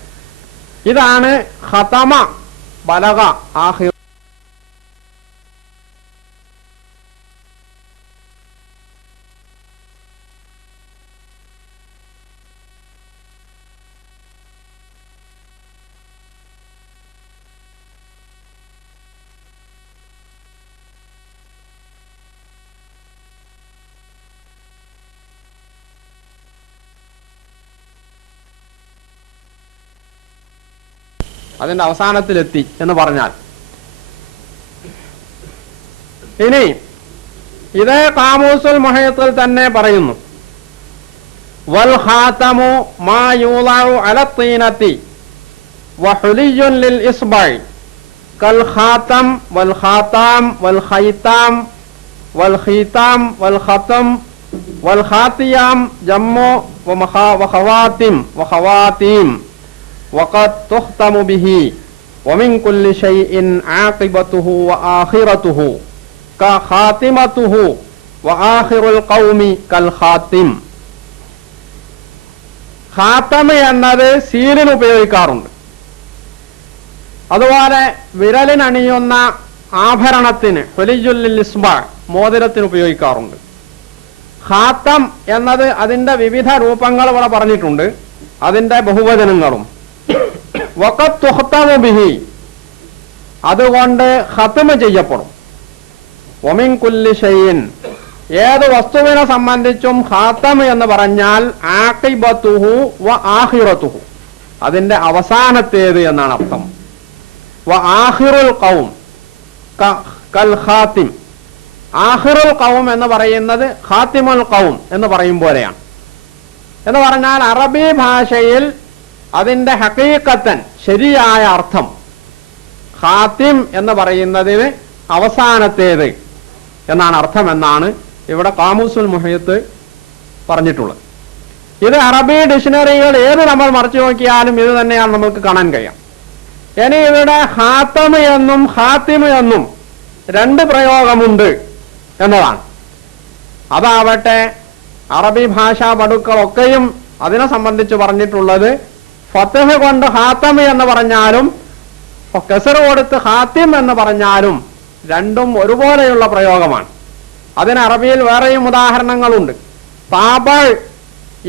ഇതാണ് ഖതമ ബലഗ ആഖിർ. അതിന്റെ അവസാനത്തിലെത്തി എന്ന് പറഞ്ഞാൽ, ഇനി ഇതേ ഖാമൂസുൽ മുഹീത്തിൽ തന്നെ പറയുന്നു, വൽ ഖാതമു മാ യൂളഉ അല തീനതി വഹുലിയുൻ ലിൽ ഇസ്ബഇ കൽ ഖാതം വൽ ഖാതാം വൽ ഖൈതാം വൽ ഖീതാം വൽ ഖതം വൽ ഖാത്തിയാം ജമ്മു വഖവാതീം വഖദ് തുഖ്തമു ബിഹി വമിൻ കുല്ലി ഷൈഇൻ ആഖിബതുഹു വആഖിറതുഹു കഖാതിമതുഹു വആഖിറുൽ ഖൗമി കൽ ഖാത്തിം. ഖാത്തം എന്നത് സീലിന് ഉപയോഗിക്കാറുണ്ട്. അതുപോലെ വിരലിനണിയുന്ന ആഭരണത്തിന് ഹുലിജുൽ ഇസ്ബാ മോതിരത്തിന് ഉപയോഗിക്കാറുണ്ട്. ഖാത്തം എന്നത് അതിന്റെ വിവിധ രൂപങ്ങൾ ഇവിടെ പറഞ്ഞിട്ടുണ്ട്, അതിന്റെ ബഹുവചനങ്ങളും. വഖദ് തുഖ്തമു ബിഹി, അതുകൊണ്ട് ഖത്മ ചെയ്യപ്പെടും. വമിൻ കുല്ലി ഷൈഇൻ, ഏത് വസ്തുവിനെ സംബന്ധിച്ചും ഖാത്തം എന്ന് പറഞ്ഞാൽ ആഖിബതുഹു വ ആഖിറതുഹു, അതിന്റെ അവസാനത്തേത് എന്നാണ് അർത്ഥം. വ ആഖിറുൽ ഖൗം കൽ ഖാത്തിം, ആഖിറുൽ ഖൗം എന്ന് പറയുന്നത് ഖാത്തിമുൽ ഖൗം എന്ന് പറയും പോലെയാണ്. എന്ന് പറഞ്ഞാൽ അറബി ഭാഷയിൽ അതിന്റെ ഹഖീഖത്തൻ ശരിയായ അർത്ഥം ഖാത്തിം എന്ന് പറയുന്നതിന് അവസാനത്തേത് എന്നാണ് അർത്ഥമെന്നാണ് ഇവിടെ ഖാമൂസുൽ മുഹീത്ത് പറഞ്ഞിട്ടുള്ളത്. ഇത് അറബി ഡിക്ഷണറികൾ ഏത് നമ്മൾ മറിച്ചു നോക്കിയാലും ഇത് തന്നെയാണ് നമുക്ക് കാണാൻ കഴിയാം. ഇനി ഇവിടെ ഖാത്തം എന്നും ഖാത്തിം എന്നും രണ്ട് പ്രയോഗമുണ്ട് എന്നതാണ്. അതാവട്ടെ അറബി ഭാഷാ പടുക്കളൊക്കെയും അതിനെ സംബന്ധിച്ച് പറഞ്ഞിട്ടുള്ളത് ഫത്ഹ് കൊണ്ട് ഖാത്തം എന്ന് പറഞ്ഞാലും കസർ കൊടുത്ത് ഖാത്തിം എന്ന് പറഞ്ഞാലും രണ്ടും ഒരുപോലെയുള്ള പ്രയോഗമാണ്. അതിന് അറബിയിൽ വേറെയും ഉദാഹരണങ്ങളുണ്ട്. താബ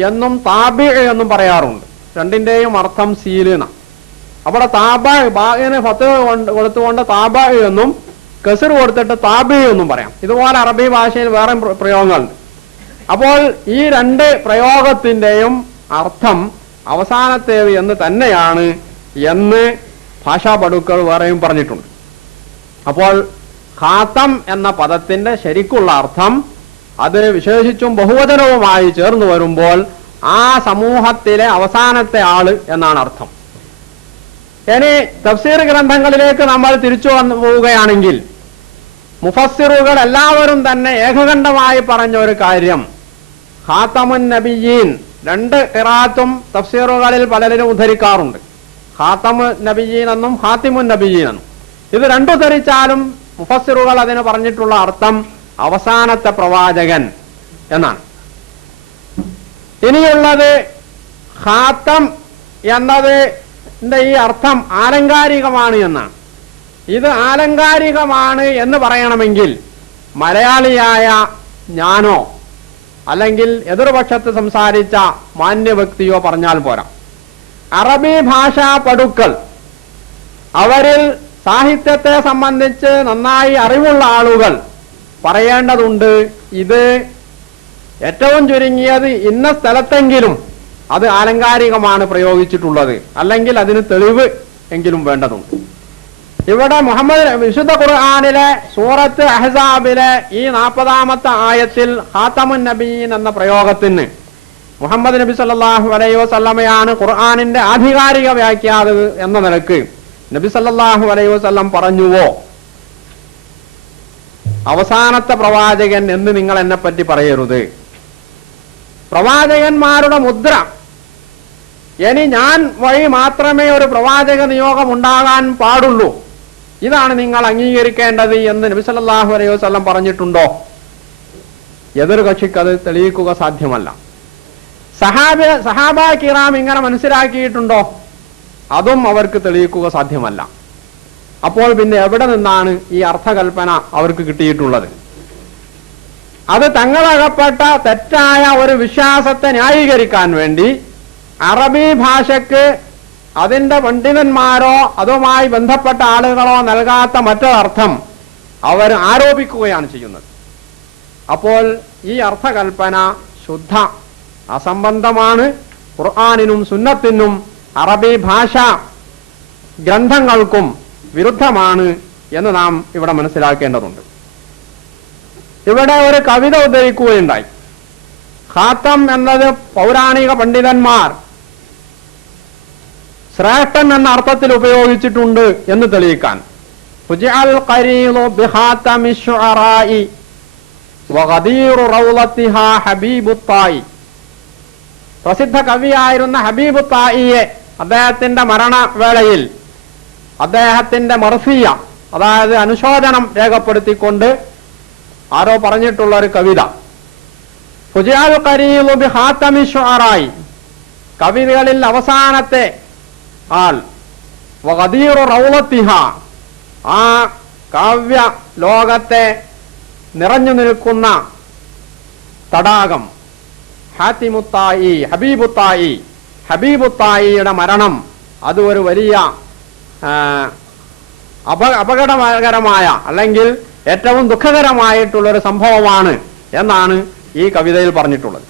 എന്നും താബി എന്നും പറയാറുണ്ട്. രണ്ടിന്റെയും അർത്ഥം സീലിന. അവിടെ താബ ബാഗിന് ഫത്ഹ് കൊടുത്തുകൊണ്ട് താബ എന്നും കസർ കൊടുത്തിട്ട് താബി എന്നും പറയാം. ഇതുപോലെ അറബി ഭാഷയിൽ വേറെ പ്രയോഗങ്ങളുണ്ട്. അപ്പോൾ ഈ രണ്ട് പ്രയോഗത്തിന്റെയും അർത്ഥം അവസാനത്തേത് എന്ന് തന്നെയാണ് എന്ന് ഭാഷാ പടുക്കൾ വേറെയും പറഞ്ഞിട്ടുണ്ട്. അപ്പോൾ ഖാത്തം എന്ന പദത്തിന്റെ ശരിക്കുള്ള അർത്ഥം അത് വിശേഷിച്ചും ബഹുവചനവുമായി ചേർന്ന് വരുമ്പോൾ ആ സമൂഹത്തിലെ അവസാനത്തെ ആള് എന്നാണ് അർത്ഥം. ഇനി തഫ്സീർ ഗ്രന്ഥങ്ങളിലേക്ക് നമ്മൾ തിരിച്ചു വന്നു പോവുകയാണെങ്കിൽ മുഫസ്സിറുകൾ എല്ലാവരും തന്നെ ഏകകണ്ഠമായി പറഞ്ഞ ഒരു കാര്യം ഖാത്തമുൻ നബിയീൻ, രണ്ട് ഖിറാഅത്തും തഫ്സീറുകളിൽ പലരും ഉദ്ധരിക്കാറുണ്ട്. ഖാത്തമു നബിയീൻ എന്നും ഖാത്തിമുൻ നബിയീൻ എന്നും. ഇത് രണ്ടു ധരിച്ചാലും മുഫസ്സിറുകൾ അതിന് പറഞ്ഞിട്ടുള്ള അർത്ഥം അവസാനത്തെ പ്രവാചകൻ എന്നാണ്. ഇനിയുള്ളത് ഖാത്തം എന്നതിന്റെ ഈ അർത്ഥം ആലങ്കാരികമാണ് എന്നാണ്. ഇത് ആലങ്കാരികമാണ് എന്ന് പറയണമെങ്കിൽ മലയാളിയായ ഞാനോ അല്ലെങ്കിൽ എതിർപക്ഷത്ത് സംസാരിച്ച മാന്യ വ്യക്തിയോ പറഞ്ഞാൽ പോരാ. അറബി ഭാഷാ പടുക്കൾ അവരിൽ സാഹിത്യത്തെ സംബന്ധിച്ച് നന്നായി അറിവുള്ള ആളുകൾ പറയേണ്ടതുണ്ട്. ഇത് ഏറ്റവും ചുരുങ്ങിയത് ഇന്ന സ്ഥലത്തെങ്കിലും അത് ആലങ്കാരികമാണ് പ്രയോഗിച്ചിട്ടുള്ളത്, അല്ലെങ്കിൽ അതിന് തെളിവ് എങ്കിലും വേണ്ടതുണ്ട്. ഇവിടെ വിശുദ്ധ ഖുർആനിലെ സൂറത്ത് അഹ്സാബിലെ ഈ 40-ാമത്തെ ആയത്തിൽ ഖാത്തമുൻ നബിയീൻ എന്ന പ്രയോഗത്തിന് മുഹമ്മദ് നബി സല്ലല്ലാഹു അലൈഹി വസല്ലമയാണ് ഖുർആനിന്റെ ആധികാരിക വ്യാഖ്യാതാവ് എന്ന നിലക്ക് നബി സല്ലല്ലാഹു അലൈഹി വസല്ലം പറഞ്ഞുവോ അവസാനത്തെ പ്രവാചകൻ എന്ന് നിങ്ങൾ എന്നെ പറ്റി പറയരുത്. പ്രവാചകന്മാരുടെ മുദ്ര ഇനി ഞാൻ വഴി മാത്രമേ ഒരു പ്രവാചക നിയോഗം ഉണ്ടാകാൻ പാടുള്ളൂ, ഇതാണ് നിങ്ങൾ അംഗീകരിക്കേണ്ടത് എന്ന് നബി സല്ലല്ലാഹു അലൈഹി വസല്ലം പറഞ്ഞിട്ടുണ്ടോ? എതിർ കക്ഷിക്ക് അത് തെളിയിക്കുക സാധ്യമല്ല. സഹാബ കിറാം ഇങ്ങനെ മനസ്സിലാക്കിയിട്ടുണ്ടോ? അതും അവർക്ക് തെളിയിക്കുക സാധ്യമല്ല. അപ്പോൾ പിന്നെ എവിടെ നിന്നാണ് ഈ അർത്ഥകൽപ്പന അവർക്ക് കിട്ടിയിട്ടുള്ളത്? അത് തങ്ങളകപ്പെട്ട തെറ്റായ ഒരു വിശ്വാസത്തെ ന്യായീകരിക്കാൻ വേണ്ടി അറബി ഭാഷയ്ക്ക് അതിന്റെ പണ്ഡിതന്മാരോ അതുമായി ബന്ധപ്പെട്ട ആളുകളോ നൽകാത്ത മറ്റൊരർത്ഥം അവർ ആരോപിക്കുകയാണ് ചെയ്യുന്നത്. അപ്പോൾ ഈ അർത്ഥകൽപ്പന ശുദ്ധ അസംബന്ധമാണ്. ഖുർആനിനും സുന്നത്തിനും അറബി ഭാഷ ഗ്രന്ഥങ്ങൾക്കും വിരുദ്ധമാണ് എന്ന് നാം ഇവിടെ മനസ്സിലാക്കേണ്ടതുണ്ട്. ഇവിടെ ഒരു കവിത ഉദ്ധരിക്കുകയുണ്ടായി. ഖാത്തം എന്നത് പൗരാണിക പണ്ഡിതന്മാർ ശ്രേഷ്ഠൻ എന്ന അർത്ഥത്തിൽ ഉപയോഗിച്ചിട്ടുണ്ട് എന്ന് തെളിയിക്കാൻ. വഗദീറു റൗളത്തിഹാ ഹബീബുത്തായി. പ്രസിദ്ധ കവിയായിരുന്ന ഹബീബുത്തായിയെ അദ്ദേഹത്തിന്റെ മരണവേളയിൽ അദ്ദേഹത്തിന്റെ മർസിയ, അതായത് അനുശോചനം രേഖപ്പെടുത്തിക്കൊണ്ട് ആരോ പറഞ്ഞിട്ടുള്ള ഒരു കവിത, ഫുജിഅൽ ഖരീലു ബിഖാതമി ശുഅറായി, കവിതകളിൽ അവസാനത്തെ ആൾ, വഗദീറു റൗളത്തിഹ, ആ കാവ്യ ലോകത്തെ നിറഞ്ഞു നിൽക്കുന്ന തടാകം, ഹാത്തിമുത്തായി ഹബീബുത്തായി, ഹബീബുത്തായിയുടെ മരണം അത് ഒരു വലിയ അപകടകരമായ അല്ലെങ്കിൽ ഏറ്റവും ദുഃഖകരമായിട്ടുള്ളൊരു സംഭവമാണ് എന്നാണ് ഈ കവിതയിൽ പറഞ്ഞിട്ടുള്ളത്.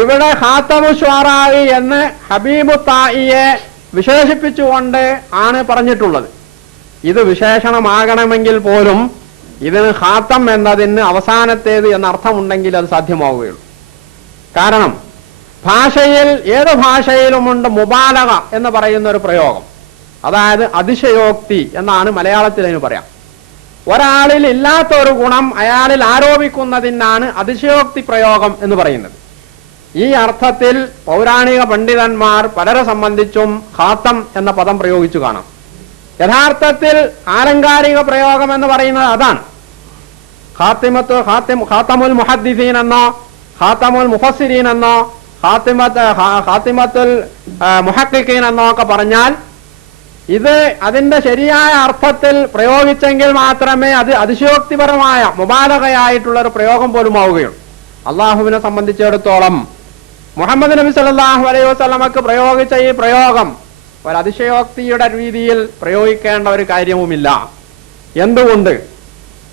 ഇവിടെ ഖാതമു ശുഅറാഇ എന്ന് ഹബീബുത്തായിയെ വിശേഷിപ്പിച്ചുകൊണ്ട് ആണ് പറഞ്ഞിട്ടുള്ളത്. ഇത് വിശേഷണമാകണമെങ്കിൽ പോലും ഇതിന് ഖാത്തം എന്നതിന് അവസാനത്തേത് എന്ന അർത്ഥമുണ്ടെങ്കിൽ അത് സാധ്യമാവുകയുള്ളൂ. കാരണം ഭാഷയിൽ, ഏത് ഭാഷയിലുമുണ്ട് മുബാലഗ എന്ന് പറയുന്ന ഒരു പ്രയോഗം, അതായത് അതിശയോക്തി എന്നാണ് മലയാളത്തിൽ അതിന് പറയാം. ഒരാളിൽ ഇല്ലാത്ത ഒരു ഗുണം അയാളിൽ ആരോപിക്കുന്നതിനാണ് അതിശയോക്തി പ്രയോഗം എന്ന് പറയുന്നത്. ഈ അർത്ഥത്തിൽ പൗരാണിക പണ്ഡിതന്മാർ പലരെ സംബന്ധിച്ചും ഖാത്തം എന്ന പദം പ്രയോഗിച്ചു കാണാം. യഥാർത്ഥത്തിൽ ആലങ്കാരിക പ്രയോഗം എന്ന് പറയുന്നത് അതാണ്. ഖാത്തമുൽ മുഹദ്ദിസീൻ എന്നോ ഖാത്തമുൽ മുഫസ്സിരീൻ എന്നോ ഖാത്തിമത്തുൽ മുഹഖ്ഖിഖീൻ എന്നോ ഒക്കെ പറഞ്ഞാൽ ഇത് അതിന്റെ ശരിയായ അർത്ഥത്തിൽ പ്രയോഗിച്ചെങ്കിൽ മാത്രമേ അത് അതിശയോക്തിപരമായ മുബാലഗയായിട്ടുള്ള ഒരു പ്രയോഗം പോലും ആവുകയുള്ളൂ. അള്ളാഹുവിനെ സംബന്ധിച്ചിടത്തോളം മുഹമ്മദ് നബി സല്ലല്ലാഹു അലൈഹി വസല്ലമക്ക് പ്രയോഗിച്ച ഈ പ്രയോഗം ഒരു അതിശയോക്തിയുടെ രീതിയിൽ പ്രയോഗിക്കേണ്ട ഒരു കാര്യവുമില്ല. എന്തുകൊണ്ട്?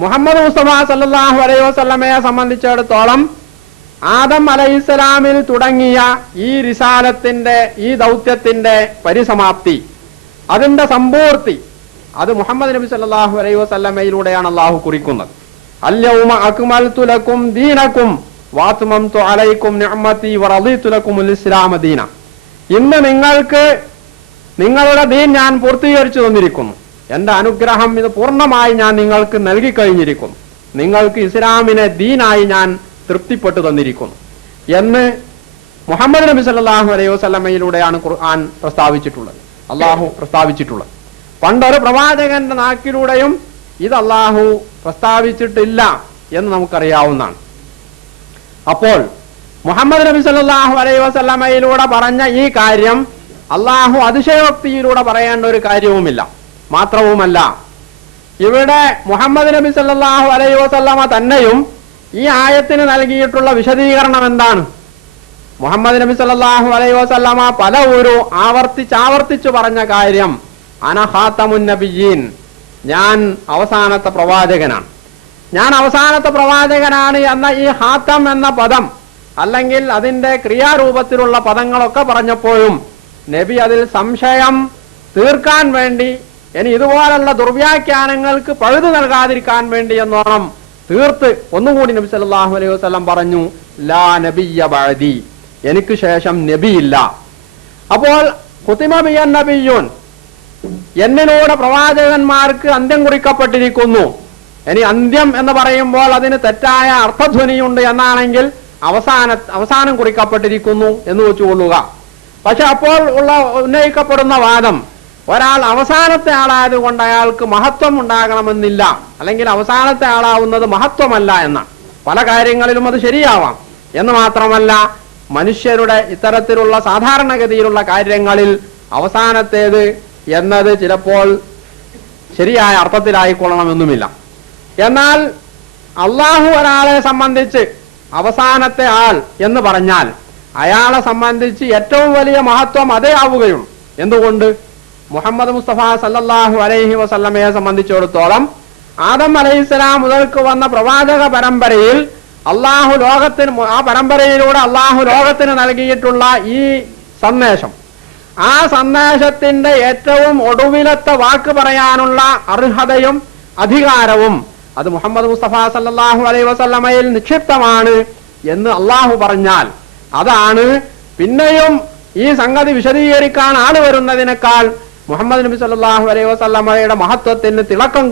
മുഹമ്മദ് മുസ്തഫ സല്ലല്ലാഹു അലൈഹി വസല്ലമയെ സംബന്ധിച്ചിടത്തോളം ആദം അലൈഹിസ്സലാമിൽ തുടങ്ങിയ ഈ റിസാലത്തിന്റെ, ഈ ദൗത്യത്തിന്റെ പരിസമാപ്തി, അതിന്റെ സമ്പൂർത്തി അത് മുഹമ്മദ് നബി സല്ലല്ലാഹു അലൈഹി വസല്ലമയിലൂടെയാണ് അള്ളാഹു കുറിക്കുന്നത്. അൽയൗമ അക്മൽതു ലക്കും ദീനക്കും വഅത്മംതു അലൈക്കും നിഅമതി വറളിതു ലക്കുമുൽ ഇസ്ലാമ ദീന. ഇന്ന് നിങ്ങൾക്ക് നിങ്ങളുടെ ദീൻ ഞാൻ പൂർത്തീകരിച്ചു തന്നിരിക്കുന്നു, എന്റെ അനുഗ്രഹം ഇത് പൂർണ്ണമായി ഞാൻ നിങ്ങൾക്ക് നൽകി കഴിഞ്ഞിരിക്കുന്നു, നിങ്ങൾക്ക് ഇസ്ലാമിനെ ദീനായി ഞാൻ തൃപ്തിപ്പെട്ടു തന്നിരിക്കുന്നു എന്ന് മുഹമ്മദ് നബി സല്ലല്ലാഹു അലൈഹി വസല്ലമയിലൂടെയാണ് ഖുർആൻ പ്രസ്താവിച്ചിട്ടുള്ളത്, അള്ളാഹു പ്രസ്താവിച്ചിട്ടുള്ളത്. പണ്ടൊരു പ്രവാചകന്റെ നാക്കിലൂടെയും ഇത് അള്ളാഹു പ്രസ്താവിച്ചിട്ടില്ല എന്ന് നമുക്കറിയാവുന്നതാണ്. അപ്പോൾ മുഹമ്മദ് നബി സല്ലല്ലാഹു അലൈഹി വസല്ലമയിലൂടെ പറഞ്ഞ ഈ കാര്യം അള്ളാഹു അതിശയോക്തിയിലൂടെ പറയേണ്ട ഒരു കാര്യവുമില്ല. മാത്രവുമല്ല, ഇവിടെ മുഹമ്മദ് നബി സല്ലല്ലാഹു അലൈഹി വസല്ലമ തന്നെയും ഈ ആയത്തിന് നൽകിയിട്ടുള്ള വിശദീകരണം എന്താണ്? മുഹമ്മദ് നബി സല്ലല്ലാഹു അലൈഹി വസല്ലമ പല ഒരു ആവർത്തിച്ചു പറഞ്ഞ കാര്യം, അന ഖാതമുൻ നബിയ്യീൻ, ഞാൻ അവസാനത്തെ പ്രവാചകനാണ്, ഞാൻ അവസാനത്തെ പ്രവാചകനാണ് എന്ന ഈ ഖാതം എന്ന പദം അല്ലെങ്കിൽ അതിന്റെ ക്രിയാരൂപത്തിലുള്ള പദങ്ങളൊക്കെ പറഞ്ഞപ്പോഴും നബി അതിൽ സംശയം തീർക്കാൻ വേണ്ടി, ഇനി ഇതുപോലുള്ള ദുർവ്യാഖ്യാനങ്ങൾക്ക് പഴുതു നൽകാതിരിക്കാൻ വേണ്ടി എന്നോണം തീർത്ത് ഒന്നുകൂടി നബി സല്ലല്ലാഹു അലൈഹി വസല്ലം പറഞ്ഞു, ലാ നബിയ്യ ബഅദി, എനിക്ക് ശേഷം നബിയില്ല. അപ്പോൾ ഖുതിമ ബിയൻ നബിയ്യൂൻ, എന്നിലൂടെ പ്രവാചകന്മാർക്ക് അന്ത്യം കുറിക്കപ്പെട്ടിരിക്കുന്നു. ഇനി അന്ത്യം എന്ന് പറയുമ്പോൾ അതിന് തെറ്റായ അർത്ഥധ്വനിയുണ്ട് എന്നാണെങ്കിൽ അവസാനം കുറിക്കപ്പെട്ടിരിക്കുന്നു എന്ന് വെച്ചുകൊള്ളുക. പക്ഷെ അപ്പോൾ ഉന്നയിക്കപ്പെടുന്ന വാദം, ഒരാൾ അവസാനത്തെ ആളായതുകൊണ്ട് അയാൾക്ക് മഹത്വം ഉണ്ടാകണമെന്നില്ല, അല്ലെങ്കിൽ അവസാനത്തെ ആളാവുന്നത് മഹത്വമല്ല എന്നാണ്. പല കാര്യങ്ങളിലും അത് ശരിയാവാം എന്ന് മാത്രമല്ല, മനുഷ്യരുടെ ഇത്തരത്തിലുള്ള സാധാരണഗതിയിലുള്ള കാര്യങ്ങളിൽ അവസാനത്തേത് എന്നത് ചിലപ്പോൾ ശരിയായ അർത്ഥത്തിലായിക്കൊള്ളണമെന്നുമില്ല. എന്നാൽ അള്ളാഹു ഒരാളെ സംബന്ധിച്ച് അവസാനത്തെ ആൾ എന്ന് പറഞ്ഞാൽ അയാളെ സംബന്ധിച്ച് ഏറ്റവും വലിയ മഹത്വം അതേ ആവുകയുള്ളൂ. എന്തുകൊണ്ട്? മുഹമ്മദ് മുസ്തഫ സല്ലല്ലാഹു അലൈഹി വസല്ലമയെ സംബന്ധിച്ചിടത്തോളം ആദം അലൈഹിസ്സലാം മുതൽക്ക് വന്ന പ്രവാചക പരമ്പരയിൽ അള്ളാഹു ലോകത്തിന്, ആ പരമ്പരയിലൂടെ അള്ളാഹു ലോകത്തിന് നൽകിയിട്ടുള്ള ഈ സന്ദേശം, ആ സന്ദേശത്തിന്റെ ഏറ്റവും ഒടുവിലത്തെ വാക്ക് പറയാനുള്ള അർഹതയും അധികാരവും അത് മുഹമ്മദ് മുസ്തഫ സല്ലല്ലാഹു അലൈഹി വസല്ലമയിൽ നിക്ഷിപ്തമാണ് എന്ന് അള്ളാഹു പറഞ്ഞാൽ, അതാണ് പിന്നെയും ഈ സംഗതി വിശദീകരിക്കാൻ ആള് വരുന്നതിനേക്കാൾ മുഹമ്മദ് നബി സല്ലല്ലാഹു അലൈഹി വസല്ലമയുടെ മഹത്വത്തിന് തിളക്കം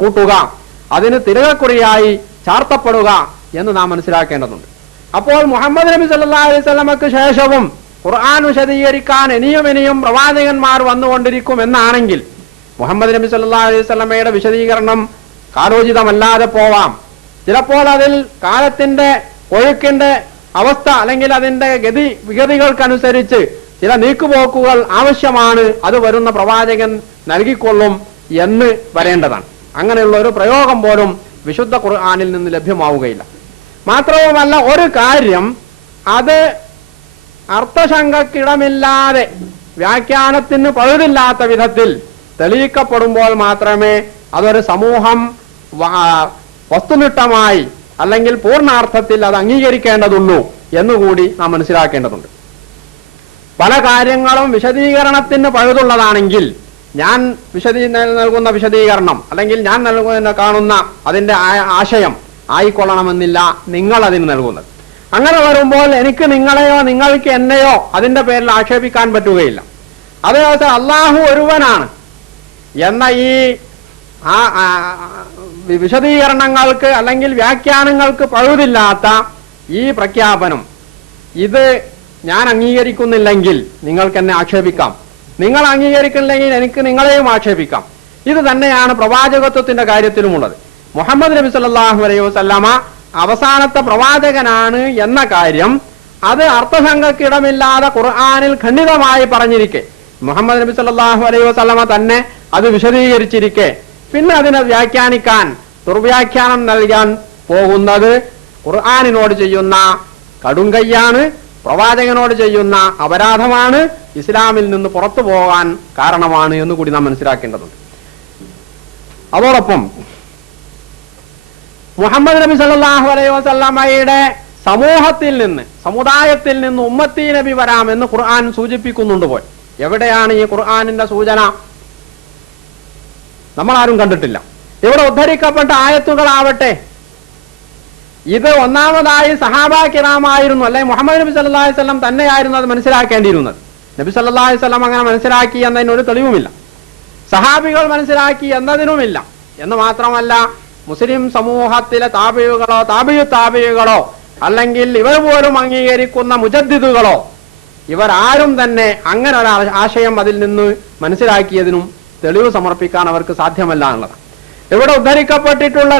കൂട്ടുക, അതിന് തിലകക്കുറിയായി ചാർത്തപ്പെടുക എന്ന് നാം മനസ്സിലാക്കേണ്ടതുണ്ട്. അപ്പോൾ മുഹമ്മദ് നബി സല്ലല്ലാഹു അലൈഹി വസല്ലമക്ക് ശേഷവും ഖുർആൻ വിശദീകരിക്കാൻ ഇനിയും പ്രവാചകന്മാർ വന്നുകൊണ്ടിരിക്കും എന്നാണെങ്കിൽ മുഹമ്മദ് നബി സല്ലല്ലാഹു അലൈഹി വസല്ലമയുടെ വിശദീകരണം കാലോചിതമല്ലാതെ പോവാം. ചിലപ്പോൾ അതിൽ കാലത്തിന്റെ ഒഴുക്കിന്റെ അവസ്ഥ അല്ലെങ്കിൽ അതിന്റെ വിഗതികൾക്കനുസരിച്ച് ചില നീക്കുപോക്കുകൾ ആവശ്യമാണ്, അത് വരുന്ന പ്രവാചകൻ നൽകിക്കൊള്ളും എന്ന് വരേണ്ടതാണ്. അങ്ങനെയുള്ള ഒരു പ്രയോഗം പോലും വിശുദ്ധ ഖുർആനിൽ നിന്ന് ലഭ്യമാവുകയില്ല. മാത്രവുമല്ല, ഒരു കാര്യം അത് അർത്ഥശങ്കക്കിടമില്ലാതെ വ്യാഖ്യാനത്തിന് പഴുതില്ലാത്ത വിധത്തിൽ തെളിയിക്കപ്പെടുമ്പോൾ മാത്രമേ അതൊരു സമൂഹം വസ്തുനിഷ്ഠമായി അല്ലെങ്കിൽ പൂർണ്ണാർത്ഥത്തിൽ അത് അംഗീകരിക്കേണ്ടതുള്ളൂ എന്നുകൂടി നാം മനസ്സിലാക്കേണ്ടതുണ്ട്. പല കാര്യങ്ങളും വിശദീകരണത്തിന് പഴുതുള്ളതാണെങ്കിൽ ഞാൻ നൽകുന്ന വിശദീകരണം അല്ലെങ്കിൽ ഞാൻ കാണുന്ന അതിന്റെ ആശയം ആയിക്കൊള്ളണമെന്നില്ല നിങ്ങൾ അതിന് നൽകുന്നത്. അങ്ങനെ വരുമ്പോൾ എനിക്ക് നിങ്ങളെയോ നിങ്ങൾക്ക് എന്നെയോ അതിന്റെ പേരിൽ ആക്ഷേപിക്കാൻ പറ്റുകയില്ല. അതേപോലെ അള്ളാഹു ഒരുവനാണ് എന്ന ഈ വിശദീകരണങ്ങൾക്ക് അല്ലെങ്കിൽ വ്യാഖ്യാനങ്ങൾക്ക് പഴുതില്ലാത്ത ഈ പ്രഖ്യാപനം ഇത് ഞാൻ അംഗീകരിക്കുന്നില്ലെങ്കിൽ നിങ്ങൾക്ക് എന്നെ ആക്ഷേപിക്കാം, നിങ്ങൾ അംഗീകരിക്കുന്നില്ലെങ്കിൽ എനിക്ക് നിങ്ങളെയും ആക്ഷേപിക്കാം. ഇത് തന്നെയാണ് പ്രവാചകത്വത്തിന്റെ കാര്യത്തിലുമുള്ളത്. മുഹമ്മദ് നബി സല്ലല്ലാഹു അലൈഹി വസല്ലമ അവസാനത്തെ പ്രവാചകനാണ് എന്ന കാര്യം അത് അർത്ഥശങ്കക്കിടമില്ലാതെ ഖുർആനിൽ ഖണ്ഡിതമായി പറഞ്ഞിരിക്കെ, മുഹമ്മദ് നബി സല്ലല്ലാഹു അലൈഹി വസല്ലമ തന്നെ അത് വിശദീകരിച്ചിരിക്കെ പിന്നെ അതിനെ വ്യാഖ്യാനിക്കാൻ ദുർവ്യാഖ്യാനം നൽകാൻ പോകുന്നത് ഖുർആനിനോട് ചെയ്യുന്ന കടുങ്കയ്യാണ്, പ്രവാചകനോട് ചെയ്യുന്ന അപരാധമാണ്, ഇസ്ലാമിൽ നിന്ന് പുറത്തു പോകാൻ കാരണമാണ് എന്ന് കൂടി നാം മനസ്സിലാക്കേണ്ടതുണ്ട്. അതോടൊപ്പം മുഹമ്മദ് നബി സല്ലല്ലാഹു അലൈഹി വസല്ലമയുടെ സമൂഹത്തിൽ നിന്ന് സമുദായത്തിൽ നിന്ന് ഉമ്മത്തി നബി വരാമെന്ന് ഖുർആൻ സൂചിപ്പിക്കുന്നുണ്ട്. പോയി എവിടെയാണ് ഈ ഖുർആനിന്റെ സൂചന? നമ്മൾ ആരും കണ്ടിട്ടില്ല. ഇവിടെ ഉദ്ധരിക്കപ്പെട്ട ആയത്തുകളാവട്ടെ ഇത് ഒന്നാമതായി സഹാബാ കിറാമായിരുന്നു, അല്ലെ മുഹമ്മദ് നബി സല്ലല്ലാഹു അലൈഹി വസല്ലം തന്നെയായിരുന്നു അത് മനസ്സിലാക്കേണ്ടിയിരുന്നത്. നബി സല്ലല്ലാഹു അലൈഹി വസല്ലം അങ്ങനെ മനസ്സിലാക്കി എന്നതിനൊരു തെളിവുമില്ല, സഹാബികൾ മനസ്സിലാക്കി എന്നതിനുമില്ല. എന്ന് മാത്രമല്ല, മുസ്ലിം സമൂഹത്തിലെ താബിയുകളോ അല്ലെങ്കിൽ ഇവർ പോലും അംഗീകരിക്കുന്ന മുജദ്ദിദുകളോ ഇവരാരും തന്നെ അങ്ങനെ ഒരു ആശയം അതിൽ നിന്ന് മനസ്സിലാക്കിയതിനും തെളിവ് സമർപ്പിക്കാൻ അവർക്ക് സാധ്യമല്ല എന്നുള്ളതാണ്. ഇവിടെ ഉദ്ധരിക്കപ്പെട്ടിട്ടുള്ള